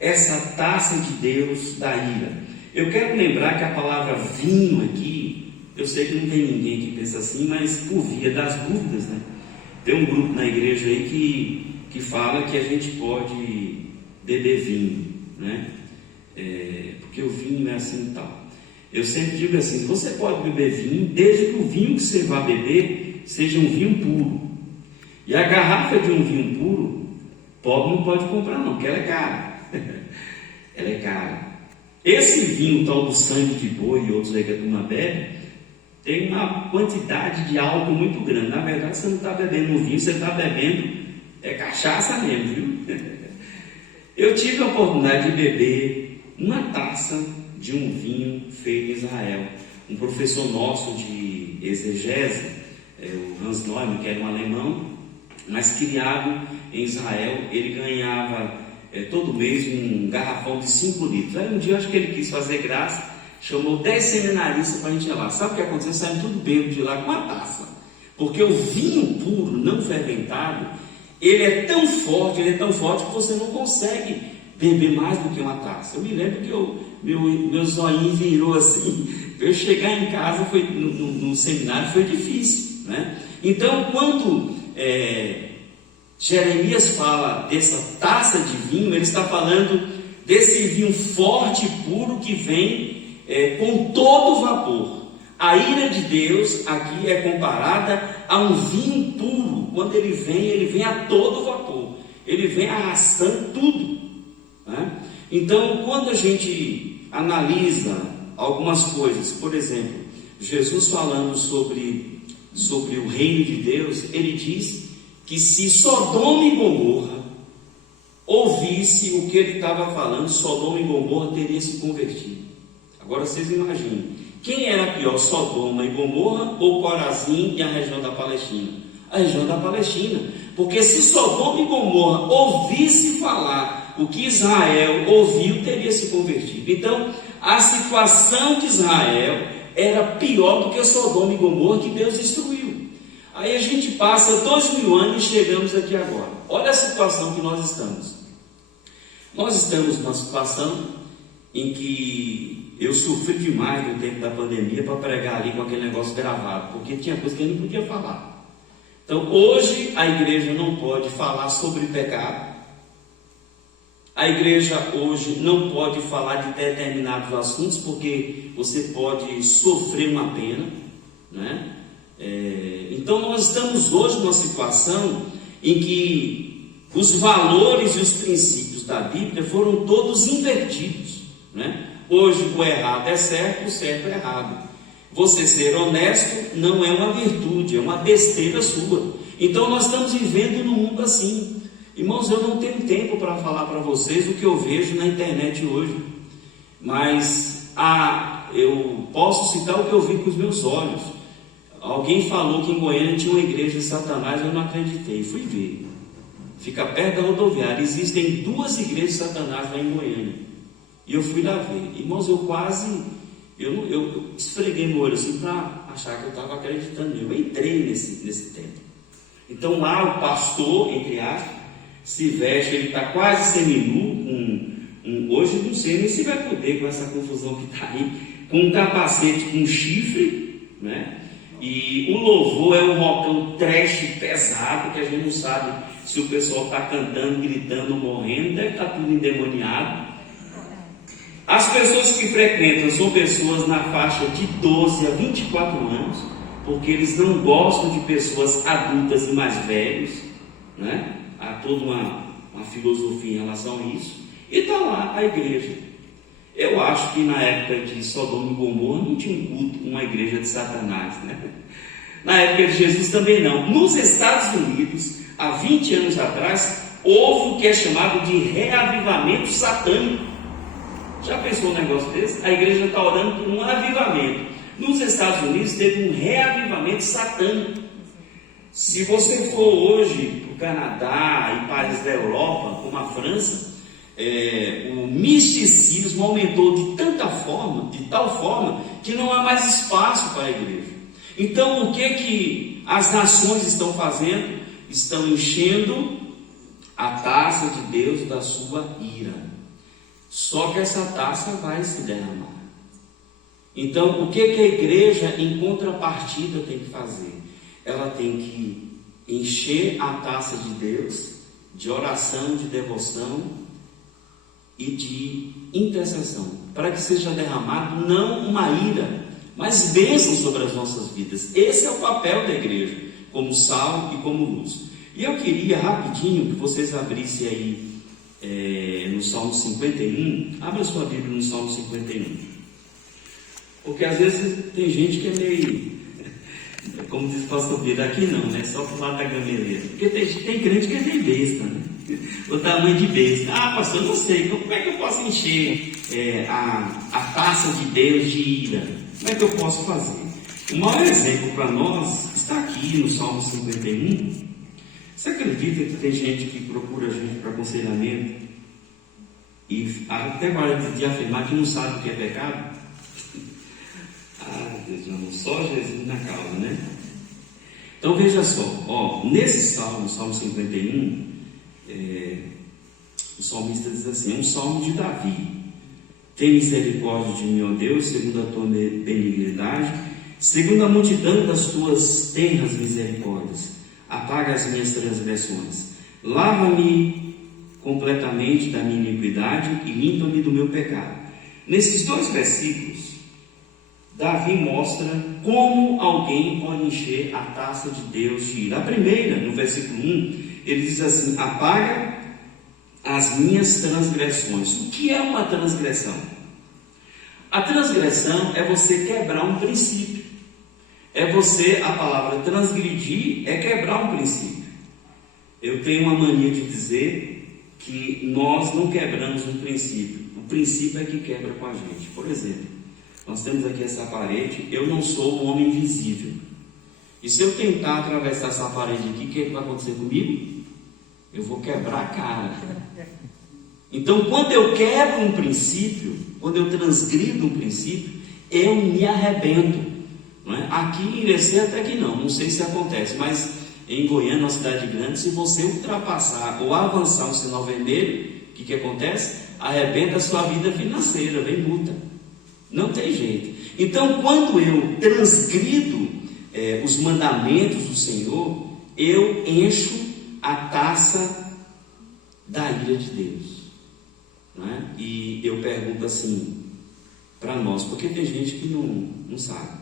essa taça de Deus da ira? Eu quero lembrar que a palavra vinho aqui, eu sei que não tem ninguém que pensa assim, mas por via das dúvidas, tem um grupo na igreja aí que fala que a gente pode beber vinho, porque o vinho é assim e tal. Eu sempre digo assim: você pode beber vinho, desde que o vinho que você vai beber seja um vinho puro. E a garrafa de um vinho puro, pobre não pode comprar não, porque ela é cara. Ela é cara. Esse vinho tal do sangue de boi e outros aí que a turma bebe, tem uma quantidade de álcool muito grande. Na verdade, você não está bebendo um vinho, você está bebendo cachaça mesmo, viu? Eu tive a oportunidade de beber uma taça de um vinho feito em Israel. Um professor nosso de exegese, o Hans Neumann, que era um alemão, mas criado em Israel, ele ganhava todo mês um garrafão de 5 litros. Aí um dia, acho que ele quis fazer graça, chamou 10 seminaristas para a gente ir lá. Sabe o que aconteceu? Saíram tudo bêbado de lá com uma taça. Porque o vinho puro, não fermentado, ele é tão forte que você não consegue beber mais do que uma taça. Eu me lembro que meu zoinho virou assim. Eu chegar em casa, no seminário, foi difícil, Então, quando Jeremias fala dessa taça de vinho, ele está falando desse vinho forte e puro que vem com todo o vapor. A ira de Deus aqui é comparada a um vinho puro. Quando ele vem a todo vapor. Ele vem arrastando tudo. Então, quando a gente analisa algumas coisas, por exemplo, Jesus falando sobre o reino de Deus, ele diz que se Sodoma e Gomorra ouvisse o que ele estava falando, Sodoma e Gomorra teria se convertido. Agora vocês imaginem, quem era pior, Sodoma e Gomorra ou Corazim e a região da Palestina? A região da Palestina, porque se Sodoma e Gomorra ouvisse falar o que Israel ouviu, teria se convertido. Então, a situação de Israel era pior do que Sodoma e Gomorra, que Deus destruiu. Aí a gente passa 2000 anos e chegamos aqui agora. Olha a situação que nós estamos. Nós estamos numa situação em que eu sofri demais no tempo da pandemia para pregar ali com aquele negócio gravado, porque tinha coisa que eu não podia falar. Então hoje a igreja não pode falar sobre pecado. A igreja hoje não pode falar de determinados assuntos, porque você pode sofrer uma pena, né? Então nós estamos hoje numa situação em que os valores e os princípios da Bíblia foram todos invertidos, né? Hoje o errado é certo, o certo é errado. Você ser honesto não é uma virtude, é uma besteira sua. Então nós estamos vivendo num mundo assim. Irmãos, eu não tenho tempo para falar para vocês o que eu vejo na internet hoje, mas eu posso citar o que eu vi com os meus olhos. Alguém falou que em Goiânia tinha uma igreja de Satanás, eu não acreditei, fui ver. Fica perto da rodoviária, existem 2 igrejas de Satanás lá em Goiânia, e eu fui lá ver. Irmãos, eu esfreguei meu olho assim para achar que eu estava acreditando. Eu entrei nesse tempo. Então lá o pastor, entre aspas, se veste, ele está quase seminu, hoje não sei nem se vai poder com essa confusão que está aí, com um capacete com chifre, né? E o louvor é um rockão trash pesado, que a gente não sabe se o pessoal está cantando, gritando, morrendo, deve estar tudo endemoniado. As pessoas que frequentam são pessoas na faixa de 12 a 24 anos, porque eles não gostam de pessoas adultas e mais velhos, né? Há toda uma filosofia em relação a isso. E está lá a igreja. Eu acho que na época de Sodoma e Gomorra não tinha um culto, uma igreja de Satanás, né? Na época de Jesus também não. Nos Estados Unidos, há 20 anos atrás, houve o que é chamado de reavivamento satânico. Já pensou um negócio desse? A igreja está orando por um avivamento. Nos Estados Unidos teve um reavivamento satânico. Se você for hoje para o Canadá e países da Europa, como a França, o misticismo aumentou de tal forma, que não há mais espaço para a igreja. Então, o que as nações estão fazendo? Estão enchendo a taça de Deus da sua ira. Só que essa taça vai se derramar. Então, o que a igreja, em contrapartida, tem que fazer? Ela tem que encher a taça de Deus, de oração, de devoção e de intercessão, para que seja derramado não uma ira, mas bênção sobre as nossas vidas. Esse é o papel da igreja, como sal e como luz. E eu queria rapidinho que vocês abrissem aí no Salmo 51. Abra sua Bíblia no Salmo 51, porque às vezes tem gente que é meio, como diz o pastor Pedro, aqui não, né? Só para lá da gameleira. Porque tem crente que é meio besta, né? O tamanho de besta. Pastor, eu não sei, como é que eu posso encher a taça de Deus de ira? Como é que eu posso fazer? O maior exemplo para nós está aqui no Salmo 51. Você acredita que tem gente que procura a gente para aconselhamento e até agora de afirmar que não sabe o que é pecado? Deus amor, só Jesus na causa, né? Então veja só, nesse salmo, Salmo 51, o salmista diz assim: é um salmo de Davi. Tem misericórdia de mim, ó Deus, segundo a tua benignidade, segundo a multidão das tuas tenras misericórdias, apaga as minhas transgressões, lava-me completamente da minha iniquidade e limpa-me do meu pecado. Nesses 2 versículos, Davi mostra como alguém pode encher a taça de Deus de ira. A primeira, no versículo 1, ele diz assim: apaga as minhas transgressões. O que é uma transgressão? A transgressão é você quebrar um princípio. A palavra transgredir é quebrar um princípio. Eu tenho uma mania de dizer que nós não quebramos um princípio. O princípio é que quebra com a gente. Por exemplo, nós temos aqui essa parede. Eu não sou um homem invisível. E se eu tentar atravessar essa parede aqui, o que vai acontecer comigo? Eu vou quebrar a cara. Então, quando eu quebro um princípio, quando eu transgrido um princípio, eu me arrebento. Não é? Aqui em Irecê até que não sei se acontece, mas em Goiânia, uma cidade grande, se você ultrapassar ou avançar um sinal vermelho, o que acontece? Arrebenta a sua vida financeira, vem multa. Não tem jeito. Então, quando eu transgrido os mandamentos do Senhor, eu encho a taça da ira de Deus. Não é? E eu pergunto assim para nós, porque tem gente que não sabe.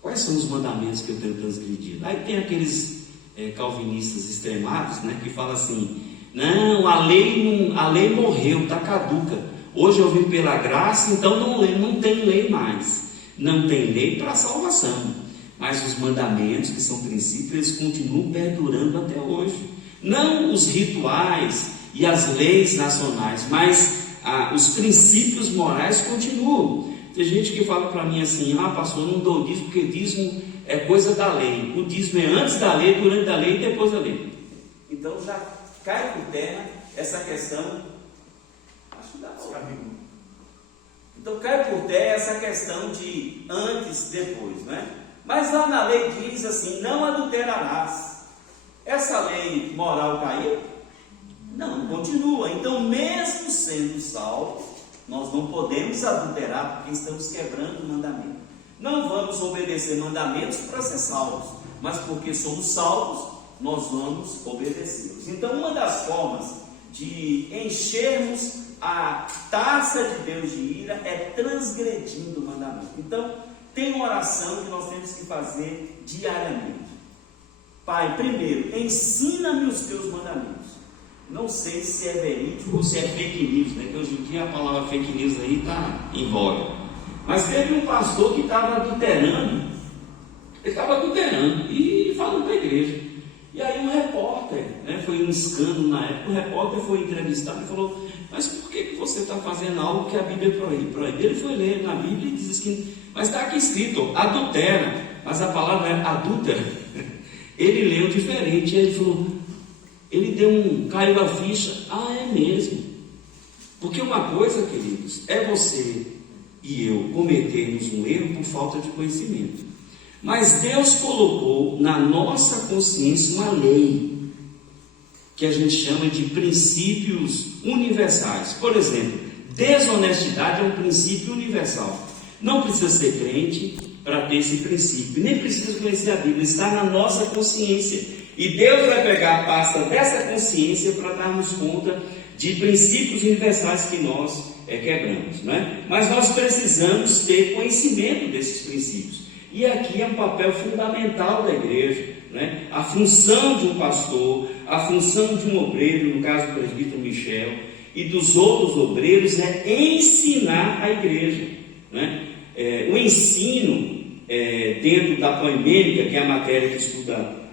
Quais são os mandamentos que eu tenho transgredido? Aí tem aqueles calvinistas extremados, né, que falam assim: não, a lei morreu, está caduca. Hoje eu vim pela graça, então não tem lei mais. Não tem lei para a salvação. Mas os mandamentos, que são princípios, eles continuam perdurando até hoje. Não os rituais e as leis nacionais, mas os princípios morais continuam. Tem gente que fala para mim assim: pastor, não dou dízimo, porque dízimo é coisa da lei. O dízimo é antes da lei, durante a lei e depois da lei. Então já cai por terra essa questão. Acho que dá para mim. Então cai por terra essa questão de antes e depois, né? Mas lá na lei diz assim: não adulterarás. Essa lei moral caiu? Não, continua. Então, mesmo sendo salvos, nós não podemos adulterar, porque estamos quebrando o mandamento. Não vamos obedecer mandamentos para ser salvos, mas porque somos salvos, nós vamos obedecê-los. Então, uma das formas de enchermos a taça de Deus de ira é transgredindo o mandamento. Então, tem uma oração que nós temos que fazer diariamente. Pai, primeiro, ensina-me os teus mandamentos. Não sei se é verídico ou se é fake news, né? Que hoje em dia a palavra fake news aí está em voga. Mas teve um pastor que estava adulterando. Ele estava adulterando e falando para a igreja. E aí um repórter, né, foi um escândalo na época, o repórter foi entrevistado e falou: mas por que você está fazendo algo que a Bíblia proíbe? Ele foi ler na Bíblia e diz que, mas está aqui escrito, adultera, mas a palavra é adúltera. Ele leu diferente, e ele falou, caiu a ficha, é mesmo. Porque uma coisa, queridos, é você e eu cometermos um erro por falta de conhecimento. Mas Deus colocou na nossa consciência uma lei, que a gente chama de princípios universais. Por exemplo, desonestidade é um princípio universal. Não precisa ser crente para ter esse princípio, nem precisa conhecer a Bíblia, está na nossa consciência. E Deus vai pegar a pasta dessa consciência para darmos conta de princípios universais que nós quebramos, né? Mas nós precisamos ter conhecimento desses princípios. E aqui é um papel fundamental da igreja, né? A função de um pastor, a função de um obreiro, no caso do presbítero Michel, e dos outros obreiros é ensinar a igreja, né? O ensino dentro da poemênica, que é a matéria que estuda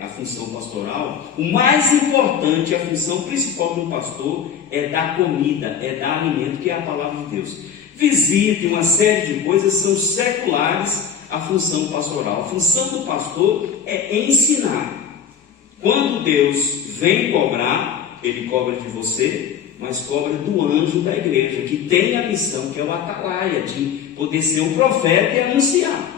a função pastoral, o mais importante, a função principal de um pastor é dar comida, é dar alimento, que é a palavra de Deus. Visita, uma série de coisas são seculares à função pastoral. A função do pastor é ensinar. Quando Deus vem cobrar, Ele cobra de você, mas cobra do anjo da igreja, que tem a missão, que é o atalaia, de poder ser um profeta e anunciar.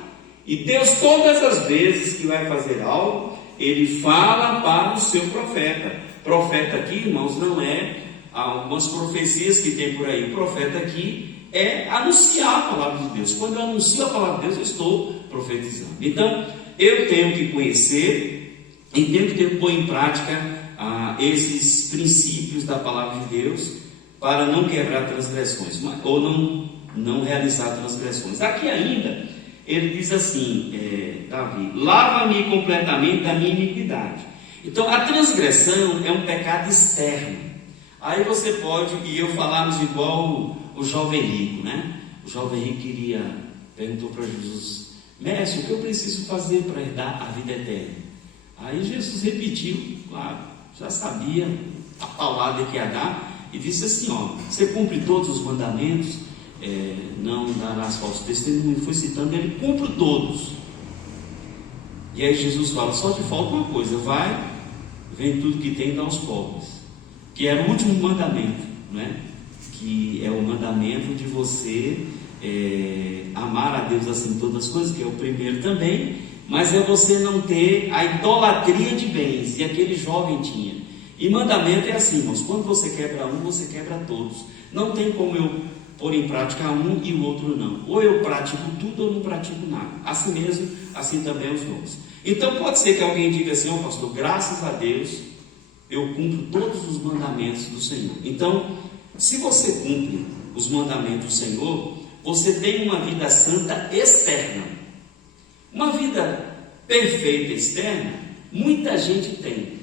E Deus, todas as vezes que vai fazer algo, Ele fala para o seu profeta. Profeta aqui, irmãos, não é algumas profecias que tem por aí. O profeta aqui é anunciar a palavra de Deus. Quando eu anuncio a palavra de Deus, eu estou profetizando. Então, eu tenho que conhecer e tenho que pôr em prática esses princípios da palavra de Deus para não quebrar transgressões, ou não realizar transgressões. Aqui ainda, ele diz assim, Davi, lava-me completamente da minha iniquidade. Então, a transgressão é um pecado externo. Aí você pode, e eu falamos igual o jovem rico, né? O jovem rico perguntou para Jesus, mestre, o que eu preciso fazer para herdar a vida eterna? Aí Jesus repetiu, claro, já sabia a palavra que ia dar, e disse assim, você cumpre todos os mandamentos, não darás falso testemunho, foi citando, ele cumpre todos. E aí Jesus fala, só te falta uma coisa, vai, vende tudo que tem e dá aos pobres. que era o último mandamento, né? Que é o mandamento de você amar a Deus acima de todas as coisas, que é o primeiro também, mas é você não ter a idolatria de bens, e aquele jovem tinha. E mandamento é assim, irmãos, quando você quebra um, você quebra todos. Não tem como eu pôr em prática um e o outro não. Ou eu pratico tudo ou não pratico nada. Assim mesmo, assim também os dons. Então pode ser que alguém diga assim: ó, pastor, graças a Deus eu cumpro todos os mandamentos do Senhor. Então, se você cumpre os mandamentos do Senhor, você tem uma vida santa externa. Uma vida perfeita externa, muita gente tem.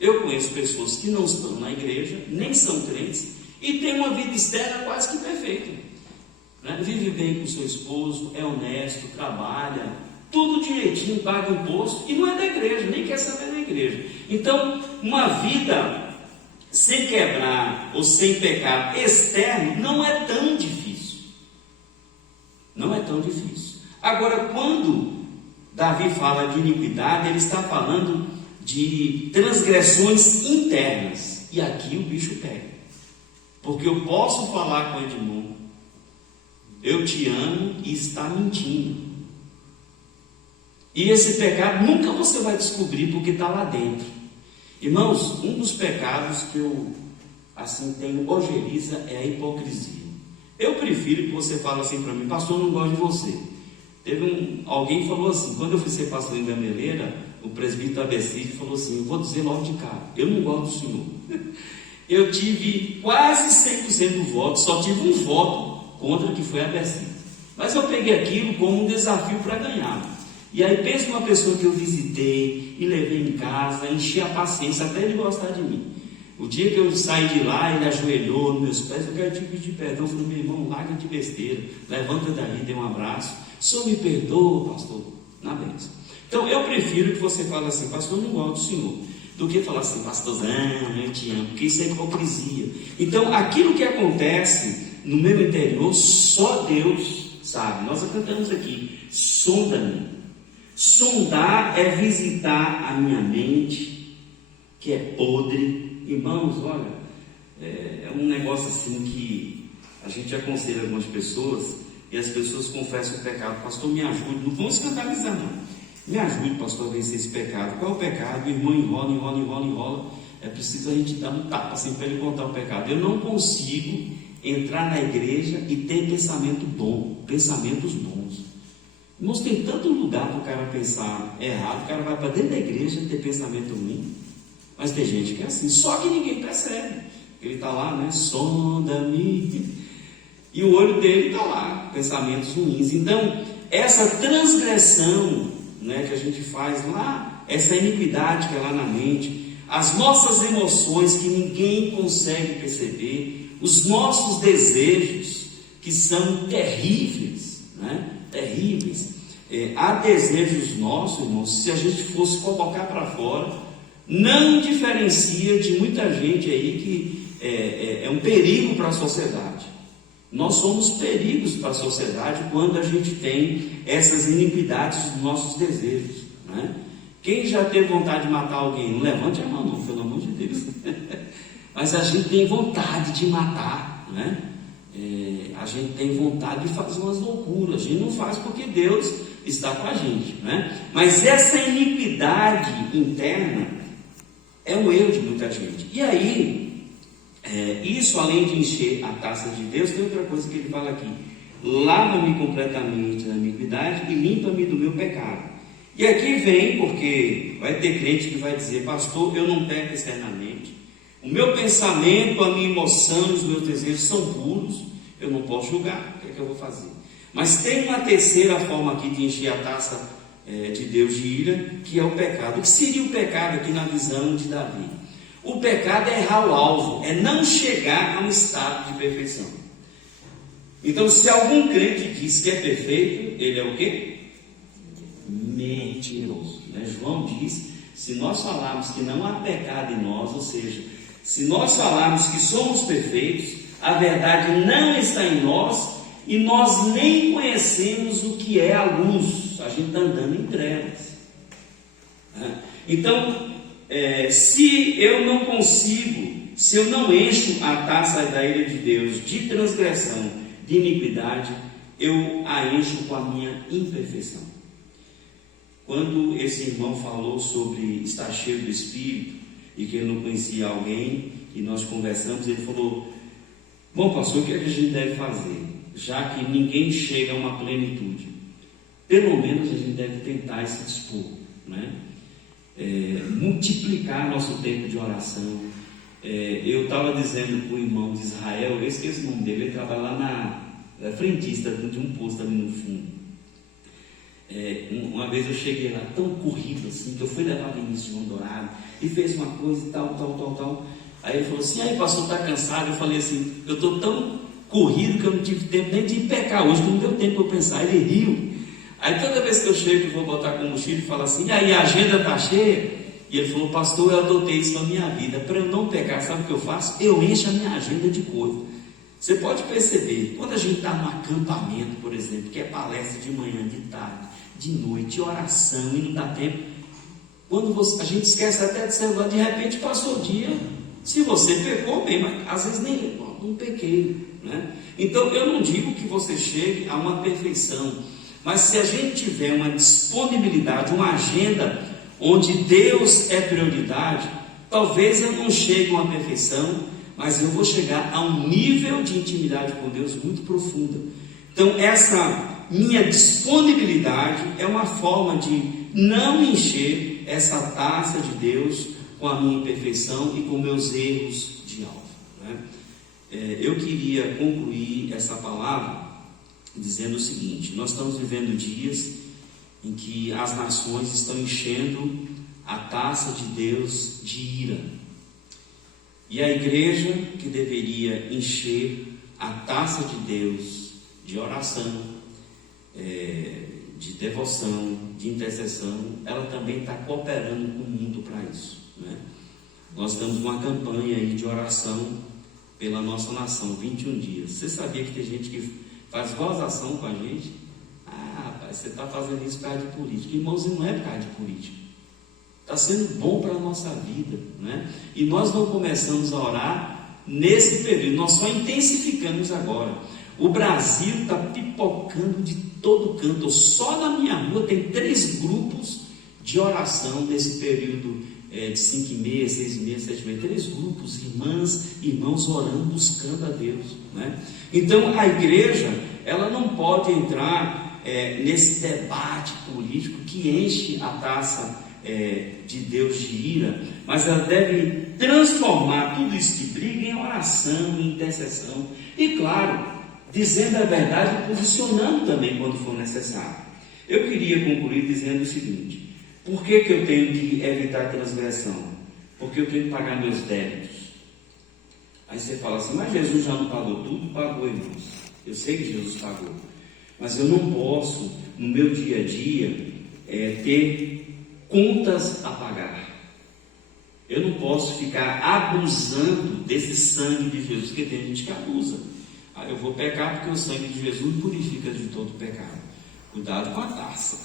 Eu conheço pessoas que não estão na igreja, nem são crentes, e tem uma vida externa quase que perfeita, né? Vive bem com seu esposo, é honesto, trabalha, tudo direitinho, paga imposto, e não é da igreja, nem quer saber da igreja. Então, uma vida sem quebrar ou sem pecado externo não é tão difícil. Não é tão difícil. Agora, quando Davi fala de iniquidade, ele está falando de transgressões internas. E aqui o bicho pega. Porque eu posso falar com Edmundo: eu te amo, e está mentindo. E esse pecado nunca você vai descobrir, porque está lá dentro. Irmãos, um dos pecados que eu assim tenho ojeriza é a hipocrisia. Eu prefiro que você fale assim para mim: pastor, eu não gosto de você. Alguém falou assim, quando eu fui ser pastor em Gameleira, o presbítero Abecide falou assim: eu vou dizer logo de cara, eu não gosto do senhor. Eu tive quase 100% do voto, só tive um voto contra, que foi Abecide. Mas eu peguei aquilo como um desafio para ganhar. E aí pensa uma pessoa que eu visitei e levei em casa, enchi a paciência até ele gostar de mim. O dia que eu saí de lá, ele ajoelhou nos meus pés: eu quero te pedir perdão. Eu falei: meu irmão, larga de besteira, levanta daí, dê um abraço. O senhor me perdoa, pastor? Na bênção. Então eu prefiro que você fale assim: pastor, eu não gosto do senhor, do que falar assim: pastorzão, eu te amo, porque isso é hipocrisia. Então aquilo que acontece no meu interior, só Deus sabe. Nós cantamos aqui: sonda-me. Sondar é visitar a minha mente, que é podre. Irmãos, olha, é um negócio assim que a gente aconselha algumas pessoas, e as pessoas confessam o pecado: pastor, me ajude. Não vão escandalizar, não. Me ajude, pastor, a vencer esse pecado. Qual é o pecado? O irmão enrola. É preciso a gente dar um tapa assim para ele contar o pecado. Eu não consigo entrar na igreja e ter pensamento bom, pensamentos bons. Irmãos, tem tanto lugar para o cara pensar errado. O cara vai para dentro da igreja ter pensamento ruim. Mas tem gente que é assim, só que ninguém percebe. Ele está lá, né? Sonda-me. E o olho dele está lá, pensamentos ruins. Então, essa transgressão, né, que a gente faz lá, essa iniquidade que é lá na mente, as nossas emoções que ninguém consegue perceber, os nossos desejos que são terríveis, né? Terríveis. Há desejos nossos, irmãos, se a gente fosse colocar para fora, não diferencia de muita gente aí que é um perigo para a sociedade. Nós somos perigos para a sociedade quando a gente tem essas iniquidades dos nossos desejos, né? Quem já teve vontade de matar alguém? Não levante a mão, não, pelo amor de Deus. Mas a gente tem vontade de matar, né? A gente tem vontade de fazer umas loucuras. A gente não faz porque Deus está com a gente, né? Mas essa iniquidade interna é um erro de muita gente. E aí, isso, além de encher a taça de Deus, tem outra coisa que ele fala aqui: lava-me completamente da iniquidade e limpa-me do meu pecado. E aqui vem, porque vai ter crente que vai dizer: pastor, eu não peco externamente, o meu pensamento, a minha emoção, os meus desejos são puros, eu não posso julgar, o que é que eu vou fazer? Mas tem uma terceira forma aqui de encher a taça de Deus de ira, que é o pecado. O que seria o pecado aqui na visão de Davi? O pecado é errar o alvo, é não chegar a um estado de perfeição. Então, se algum crente diz que é perfeito, ele é o quê? Mentiroso, né? João diz: se nós falarmos que não há pecado em nós, ou seja, se nós falarmos que somos perfeitos, a verdade não está em nós, e nós nem conhecemos o que é a luz. A gente está andando em trevas, né? Então, se eu não consigo se eu não encho a taça da ira de Deus de transgressão, de iniquidade, eu a encho com a minha imperfeição. Quando esse irmão falou sobre estar cheio do Espírito e que ele não conhecia alguém, e nós conversamos, ele falou: bom, pastor, o que é que a gente deve fazer? Já que ninguém chega a uma plenitude, pelo menos a gente deve tentar se dispor, né? Multiplicar nosso tempo de oração. Eu estava dizendo para o irmão de Israel, eu esqueci o nome dele, ele trabalha lá na frentista de um posto ali no fundo. Uma vez eu cheguei lá tão corrido assim, que eu fui levar o Vinícius de João Dourado e fez uma coisa e tal. Aí ele falou assim: aí pastor, está cansado? Eu falei assim: eu estou tão corrido que eu não tive tempo nem de pecar hoje, que não deu tempo para eu pensar. Ele riu. Aí toda vez que eu chego e vou botar combustível, ele fala assim: e aí, a agenda está cheia? E ele falou: pastor, eu adotei isso na minha vida, para eu não pecar, sabe o que eu faço? Eu encho a minha agenda de coisa. Você pode perceber, quando a gente está num acampamento, por exemplo, que é palestra de manhã, de tarde, de noite, oração, e não dá tempo, quando a gente esquece até de celular, de repente passou o dia. Se você pecou, bem, mas às vezes nem não pequei, né? Então eu não digo que você chegue a uma perfeição, mas se a gente tiver uma disponibilidade, uma agenda onde Deus é prioridade, talvez eu não chegue a uma perfeição, mas eu vou chegar a um nível de intimidade com Deus muito profunda. Então essa minha disponibilidade é uma forma de não encher essa taça de Deus com a minha imperfeição e com meus erros de alvo, né? Eu queria concluir essa palavra dizendo o seguinte: nós estamos vivendo dias em que as nações estão enchendo a taça de Deus de ira, e a igreja, que deveria encher a taça de Deus de oração, de devoção, de intercessão, ela também está cooperando com o mundo para isso, né? Nós estamos numa campanha aí de oração pela nossa nação, 21 dias. Você sabia que tem gente que faz gozação com a gente? Ah, rapaz, você está fazendo isso por causa de política. Irmãos, não é por causa de política. Está sendo bom para a nossa vida, né? E nós não começamos a orar nesse período, nós só intensificamos agora. O Brasil está pipocando de todo canto. Só na minha rua tem 3 grupos de oração nesse período de 5 meses, 6 meses, 7 meses. 3 grupos, irmãos orando, buscando a Deus, né? Então a igreja, ela não pode entrar nesse debate político que enche a taça de Deus de ira, mas ela deve transformar tudo isso de briga em oração, em intercessão, e claro, dizendo a verdade e posicionando também quando for necessário. Eu queria concluir dizendo o seguinte: por que eu tenho que evitar a transgressão? Porque eu tenho que pagar meus débitos. Aí você fala assim: mas Jesus já não pagou tudo? Pagou, irmãos. Eu sei que Jesus pagou, mas eu não posso no meu dia a dia ter contas a pagar. Eu não posso ficar abusando desse sangue de Jesus, porque tem gente que abusa. Eu vou pecar porque o sangue de Jesus purifica de todo pecado. Cuidado com a taça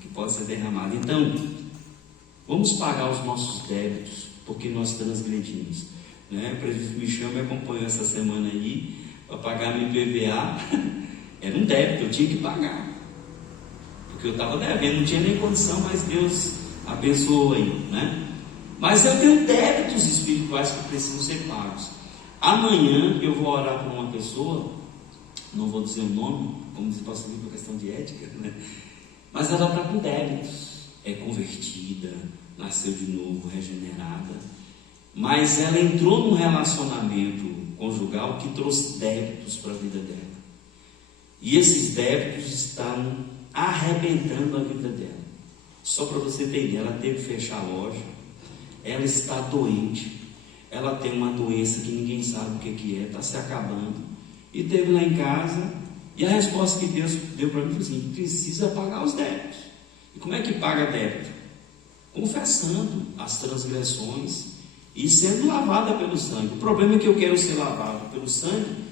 que pode ser derramada. Então, vamos pagar os nossos débitos, porque nós transgredimos, né? O presbítero Michel me acompanhou essa semana aí para pagar meu IPVA. Era um débito, eu tinha que pagar, porque eu estava devendo, não tinha nem condição, mas Deus abençoou aí, né? Mas eu tenho débitos espirituais que precisam ser pagos. Amanhã eu vou orar por uma pessoa, não vou dizer o nome, como diz o pastor, por questão de ética, né? Mas ela está com débitos, é convertida, nasceu de novo, regenerada, mas ela entrou num relacionamento conjugal que trouxe débitos para a vida dela, e esses débitos estão arrebentando a vida dela. Só para você ter ideia, ela teve que fechar a loja, ela está doente, ela tem uma doença que ninguém sabe o que é, está se acabando, e teve lá em casa, e a resposta que Deus deu para mim foi assim: precisa pagar os débitos. E como é que paga débito? Confessando as transgressões e sendo lavada pelo sangue. O problema é que eu quero ser lavado pelo sangue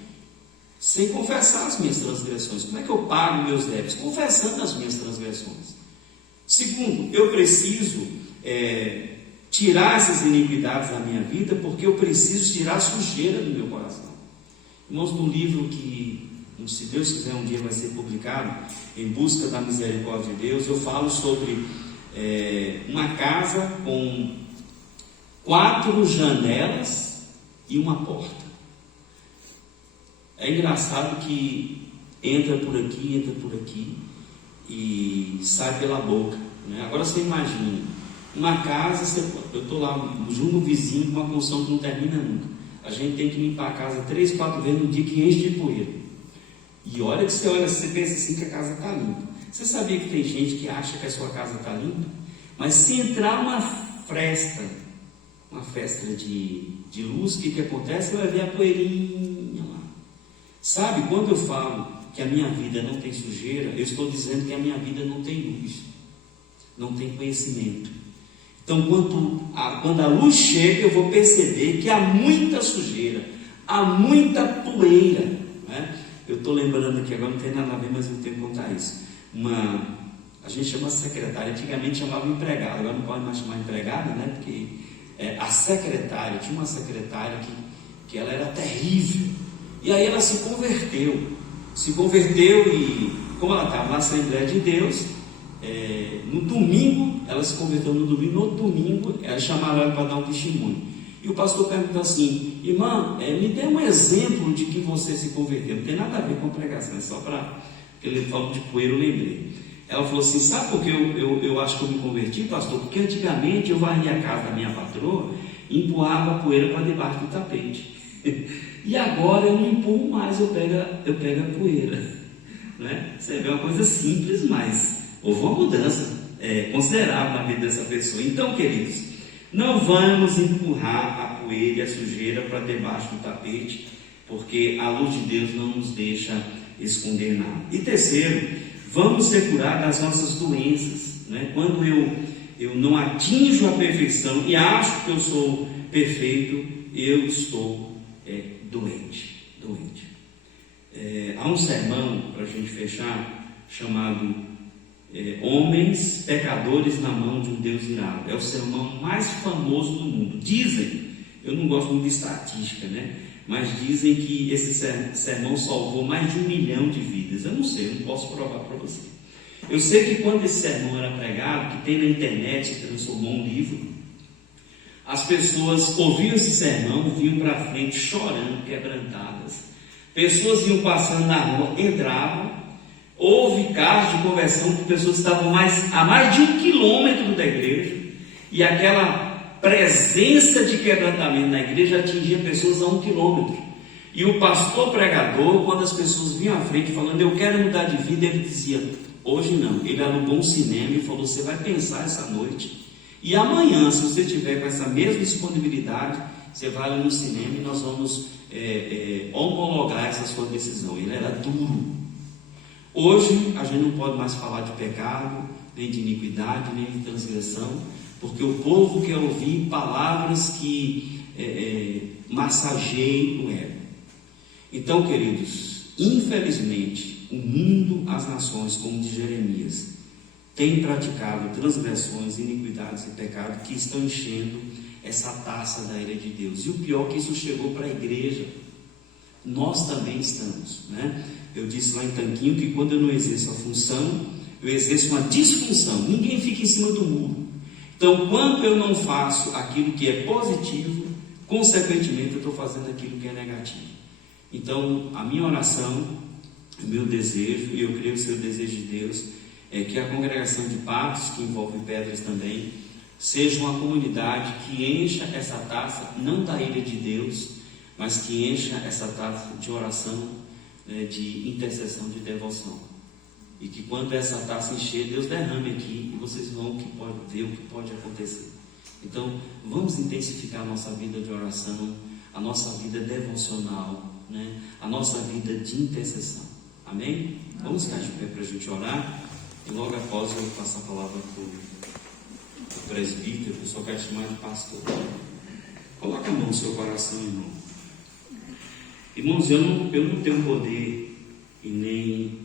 sem confessar as minhas transgressões. Como é que eu pago meus débitos? Confessando as minhas transgressões. Segundo, eu preciso tirar essas iniquidades da minha vida, porque eu preciso tirar a sujeira do meu coração. Irmãos, no livro que, se Deus quiser, um dia vai ser publicado, Em Busca da Misericórdia de Deus, eu falo sobre uma casa com 4 janelas e uma porta. É engraçado que entra por aqui e sai pela boca, né? Agora você imagina, uma casa, eu estou lá junto do vizinho com uma construção que não termina nunca. A gente tem que limpar a casa 3, 4 vezes no dia que enche de poeira. E olha que você pensa assim que a casa está limpa. Você sabia que tem gente que acha que a sua casa está limpa? Mas se entrar uma festa de luz, o que acontece? Você vai ver a poeirinha lá. Sabe, quando eu falo que a minha vida não tem sujeira, eu estou dizendo que a minha vida não tem luz, não tem conhecimento. Então, quando a luz chega, eu vou perceber que há muita sujeira, há muita poeira, né? Eu estou lembrando aqui, agora não tem nada a ver, mas eu tenho que contar isso. A gente chama secretária, antigamente chamava empregada, agora não pode mais chamar empregada, né? Porque a secretária, tinha uma secretária que ela era terrível, e aí ela se converteu e, como ela estava na Assembleia de Deus, no domingo, ela se converteu no domingo, ela chamaram ela para dar um testemunho, e o pastor perguntou assim: irmã, me dê um exemplo de que você se converteu. Não tem nada a ver com a pregação, é só para, porque ele falou de poeira, eu lembrei. Ela falou assim: sabe por que eu acho que eu me converti, pastor? Porque antigamente eu varria a casa da minha patroa e empurrava a poeira para debaixo do tapete. E agora eu não empurro mais, eu pego a poeira, né? Você vê uma coisa simples, mas houve uma mudança considerável na vida dessa pessoa. Então, queridos, não vamos empurrar a poeira e a sujeira para debaixo do tapete, porque a luz de Deus não nos deixa esconder nada. E terceiro, vamos ser curados das nossas doenças, né? Quando eu não atinjo a perfeição e acho que eu sou perfeito, eu estou doente. Há um sermão, para a gente fechar, chamado Homens Pecadores na Mão de um Deus Irado. É o sermão mais famoso do mundo. Dizem, eu não gosto muito de estatística, né? Mas dizem que esse sermão salvou mais de 1 milhão de vidas. Eu não sei, eu não posso provar para você. Eu sei que quando esse sermão era pregado, que tem na internet, se transformou um livro, as pessoas ouviam esse sermão, vinham para frente chorando, quebrantadas. Pessoas iam passando na rua, entravam, houve casos de conversão que pessoas estavam a mais de 1 quilômetro da igreja, e aquela presença de quebrantamento na igreja atingia pessoas a 1 quilômetro. E o pastor pregador, quando as pessoas vinham à frente falando: eu quero mudar de vida, ele dizia: hoje não. Ele alugou um cinema e falou: você vai pensar essa noite, e amanhã, se você tiver com essa mesma disponibilidade, você vai ali no cinema e nós vamos homologar essa sua decisão. Ele era duro. Hoje a gente não pode mais falar de pecado, nem de iniquidade, nem de transgressão, porque o povo quer ouvir palavras que massageiem o ego. Então, queridos, infelizmente, o mundo, as nações, como de Jeremias, tem praticado transgressões, iniquidades e pecados que estão enchendo essa taça da ira de Deus. E o pior é que isso chegou para a igreja. Nós também estamos, né? Eu disse lá em Tanquinho que quando eu não exerço a função, eu exerço uma disfunção. Ninguém fica em cima do muro. Então, quando eu não faço aquilo que é positivo, consequentemente eu estou fazendo aquilo que é negativo. Então, a minha oração, o meu desejo, e eu creio que o seu desejo de Deus, é que a congregação de Patos, que envolve Pedras também, seja uma comunidade que encha essa taça, não da ira de Deus, mas que encha essa taça de oração, de intercessão, de devoção. E que quando essa taça encher, Deus derrame aqui e vocês vão ver o que pode acontecer. Então, vamos intensificar a nossa vida de oração, a nossa vida devocional, né? A nossa vida de intercessão. Amém? Vamos ficar de pé para a gente orar. E logo após eu passo a palavra para o presbítero, eu só quero chamar de pastor. Coloca a mão no seu coração, irmão. Irmãos, eu não tenho poder e nem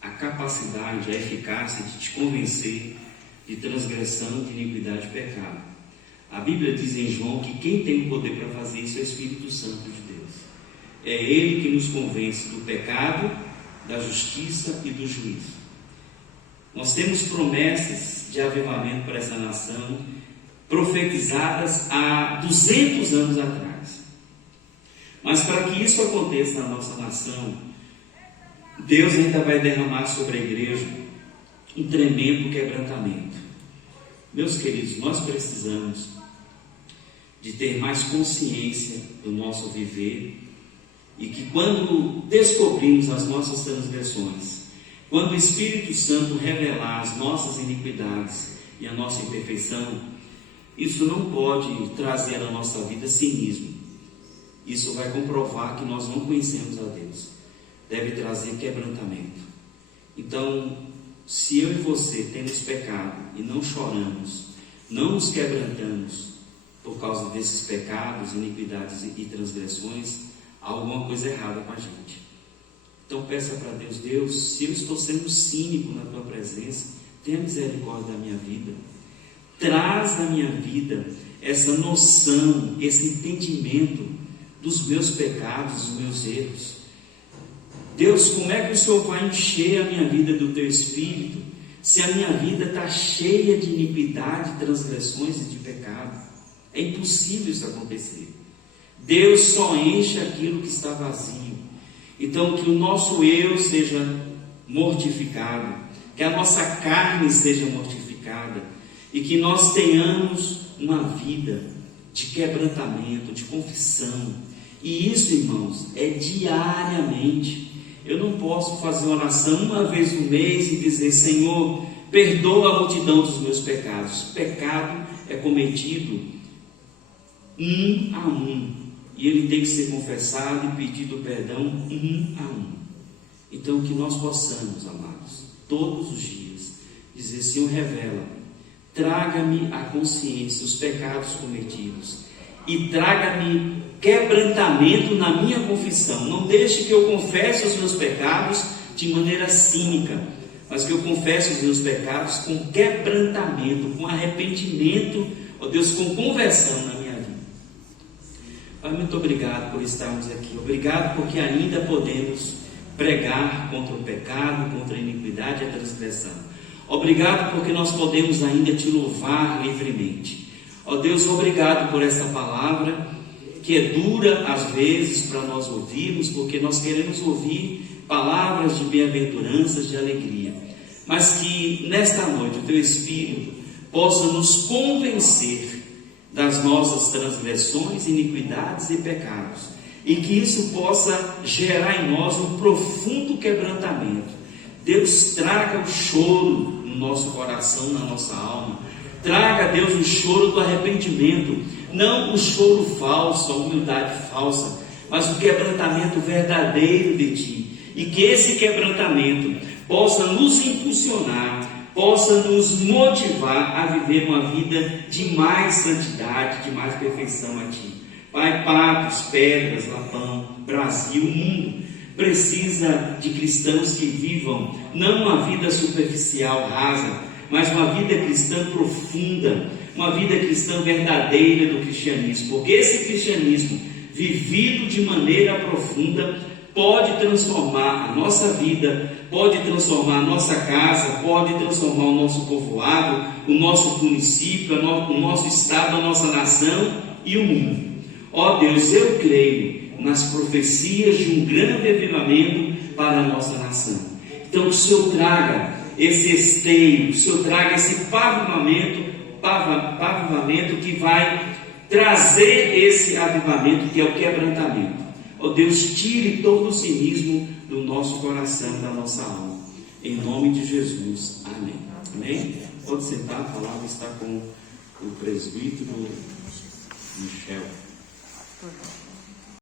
a capacidade, a eficácia de te convencer de transgressão, de iniquidade e pecado. A Bíblia diz em João que quem tem o poder para fazer isso é o Espírito Santo de Deus. É Ele que nos convence do pecado, da justiça e do juízo. Nós temos promessas de avivamento para essa nação, profetizadas há 200 anos atrás. Mas para que isso aconteça na nossa nação, Deus ainda vai derramar sobre a igreja um tremendo quebrantamento. Meus queridos, nós precisamos de ter mais consciência do nosso viver, e que quando descobrimos as nossas transgressões, quando o Espírito Santo revelar as nossas iniquidades e a nossa imperfeição, isso não pode trazer à nossa vida cinismo. Isso vai comprovar que nós não conhecemos a Deus. Deve trazer quebrantamento. Então, se eu e você temos pecado e não choramos, não nos quebrantamos por causa desses pecados, iniquidades e transgressões, há alguma coisa errada com a gente. Então peça para Deus: Deus, se eu estou sendo cínico na Tua presença, tenha misericórdia da minha vida. Traz à minha vida essa noção, esse entendimento dos meus pecados, dos meus erros. Deus, como é que o Senhor vai encher a minha vida do Teu Espírito, se a minha vida está cheia de iniquidade, transgressões e de pecado? É impossível isso acontecer. Deus só enche aquilo que está vazio. Então, que o nosso eu seja mortificado, que a nossa carne seja mortificada, e que nós tenhamos uma vida de quebrantamento, de confissão. E isso, irmãos, é diariamente. Eu não posso fazer oração uma vez no mês e dizer: Senhor, perdoa a multidão dos meus pecados. O pecado é cometido um a um, e ele tem que ser confessado e pedido perdão um a um. Então, que nós possamos, amados, todos os dias, dizer: Senhor, revela, traga-me a consciência, os pecados cometidos, e traga-me quebrantamento na minha confissão. Não deixe que eu confesse os meus pecados de maneira cínica, mas que eu confesse os meus pecados com quebrantamento, com arrependimento, ó Deus, com conversão na minha vida. Pai, muito obrigado por estarmos aqui. Obrigado porque ainda podemos pregar contra o pecado, contra a iniquidade e a transgressão. Obrigado porque nós podemos ainda Te louvar livremente. Ó Deus, obrigado por essa palavra, que é dura às vezes para nós ouvirmos, porque nós queremos ouvir palavras de bem-aventuranças, de alegria, mas que nesta noite o Teu Espírito possa nos convencer das nossas transgressões, iniquidades e pecados, e que isso possa gerar em nós um profundo quebrantamento. Deus, traga o choro no nosso coração, na nossa alma. Traga, Deus, o choro do arrependimento, não o choro falso, a humildade falsa, mas o quebrantamento verdadeiro de Ti. E que esse quebrantamento possa nos impulsionar, possa nos motivar a viver uma vida de mais santidade, de mais perfeição a Ti. Pai, Patos, Pedras, Lapão, Brasil, o mundo precisa de cristãos que vivam não uma vida superficial, rasa, mas uma vida cristã profunda, uma vida cristã verdadeira do cristianismo, porque esse cristianismo vivido de maneira profunda pode transformar a nossa vida, pode transformar a nossa casa, pode transformar o nosso povoado, o nosso município, o nosso estado, a nossa nação e o mundo. Ó Deus, eu creio nas profecias de um grande avivamento para a nossa nação. Então, que o Senhor traga esse esteio, que o Senhor traga esse pavimamento que vai trazer esse avivamento, que é o quebrantamento. Ó Deus, tire todo o cinismo do nosso coração, da nossa alma. Em nome de Jesus. Amém. Amém? Pode sentar, a palavra está com o presbítero Michel.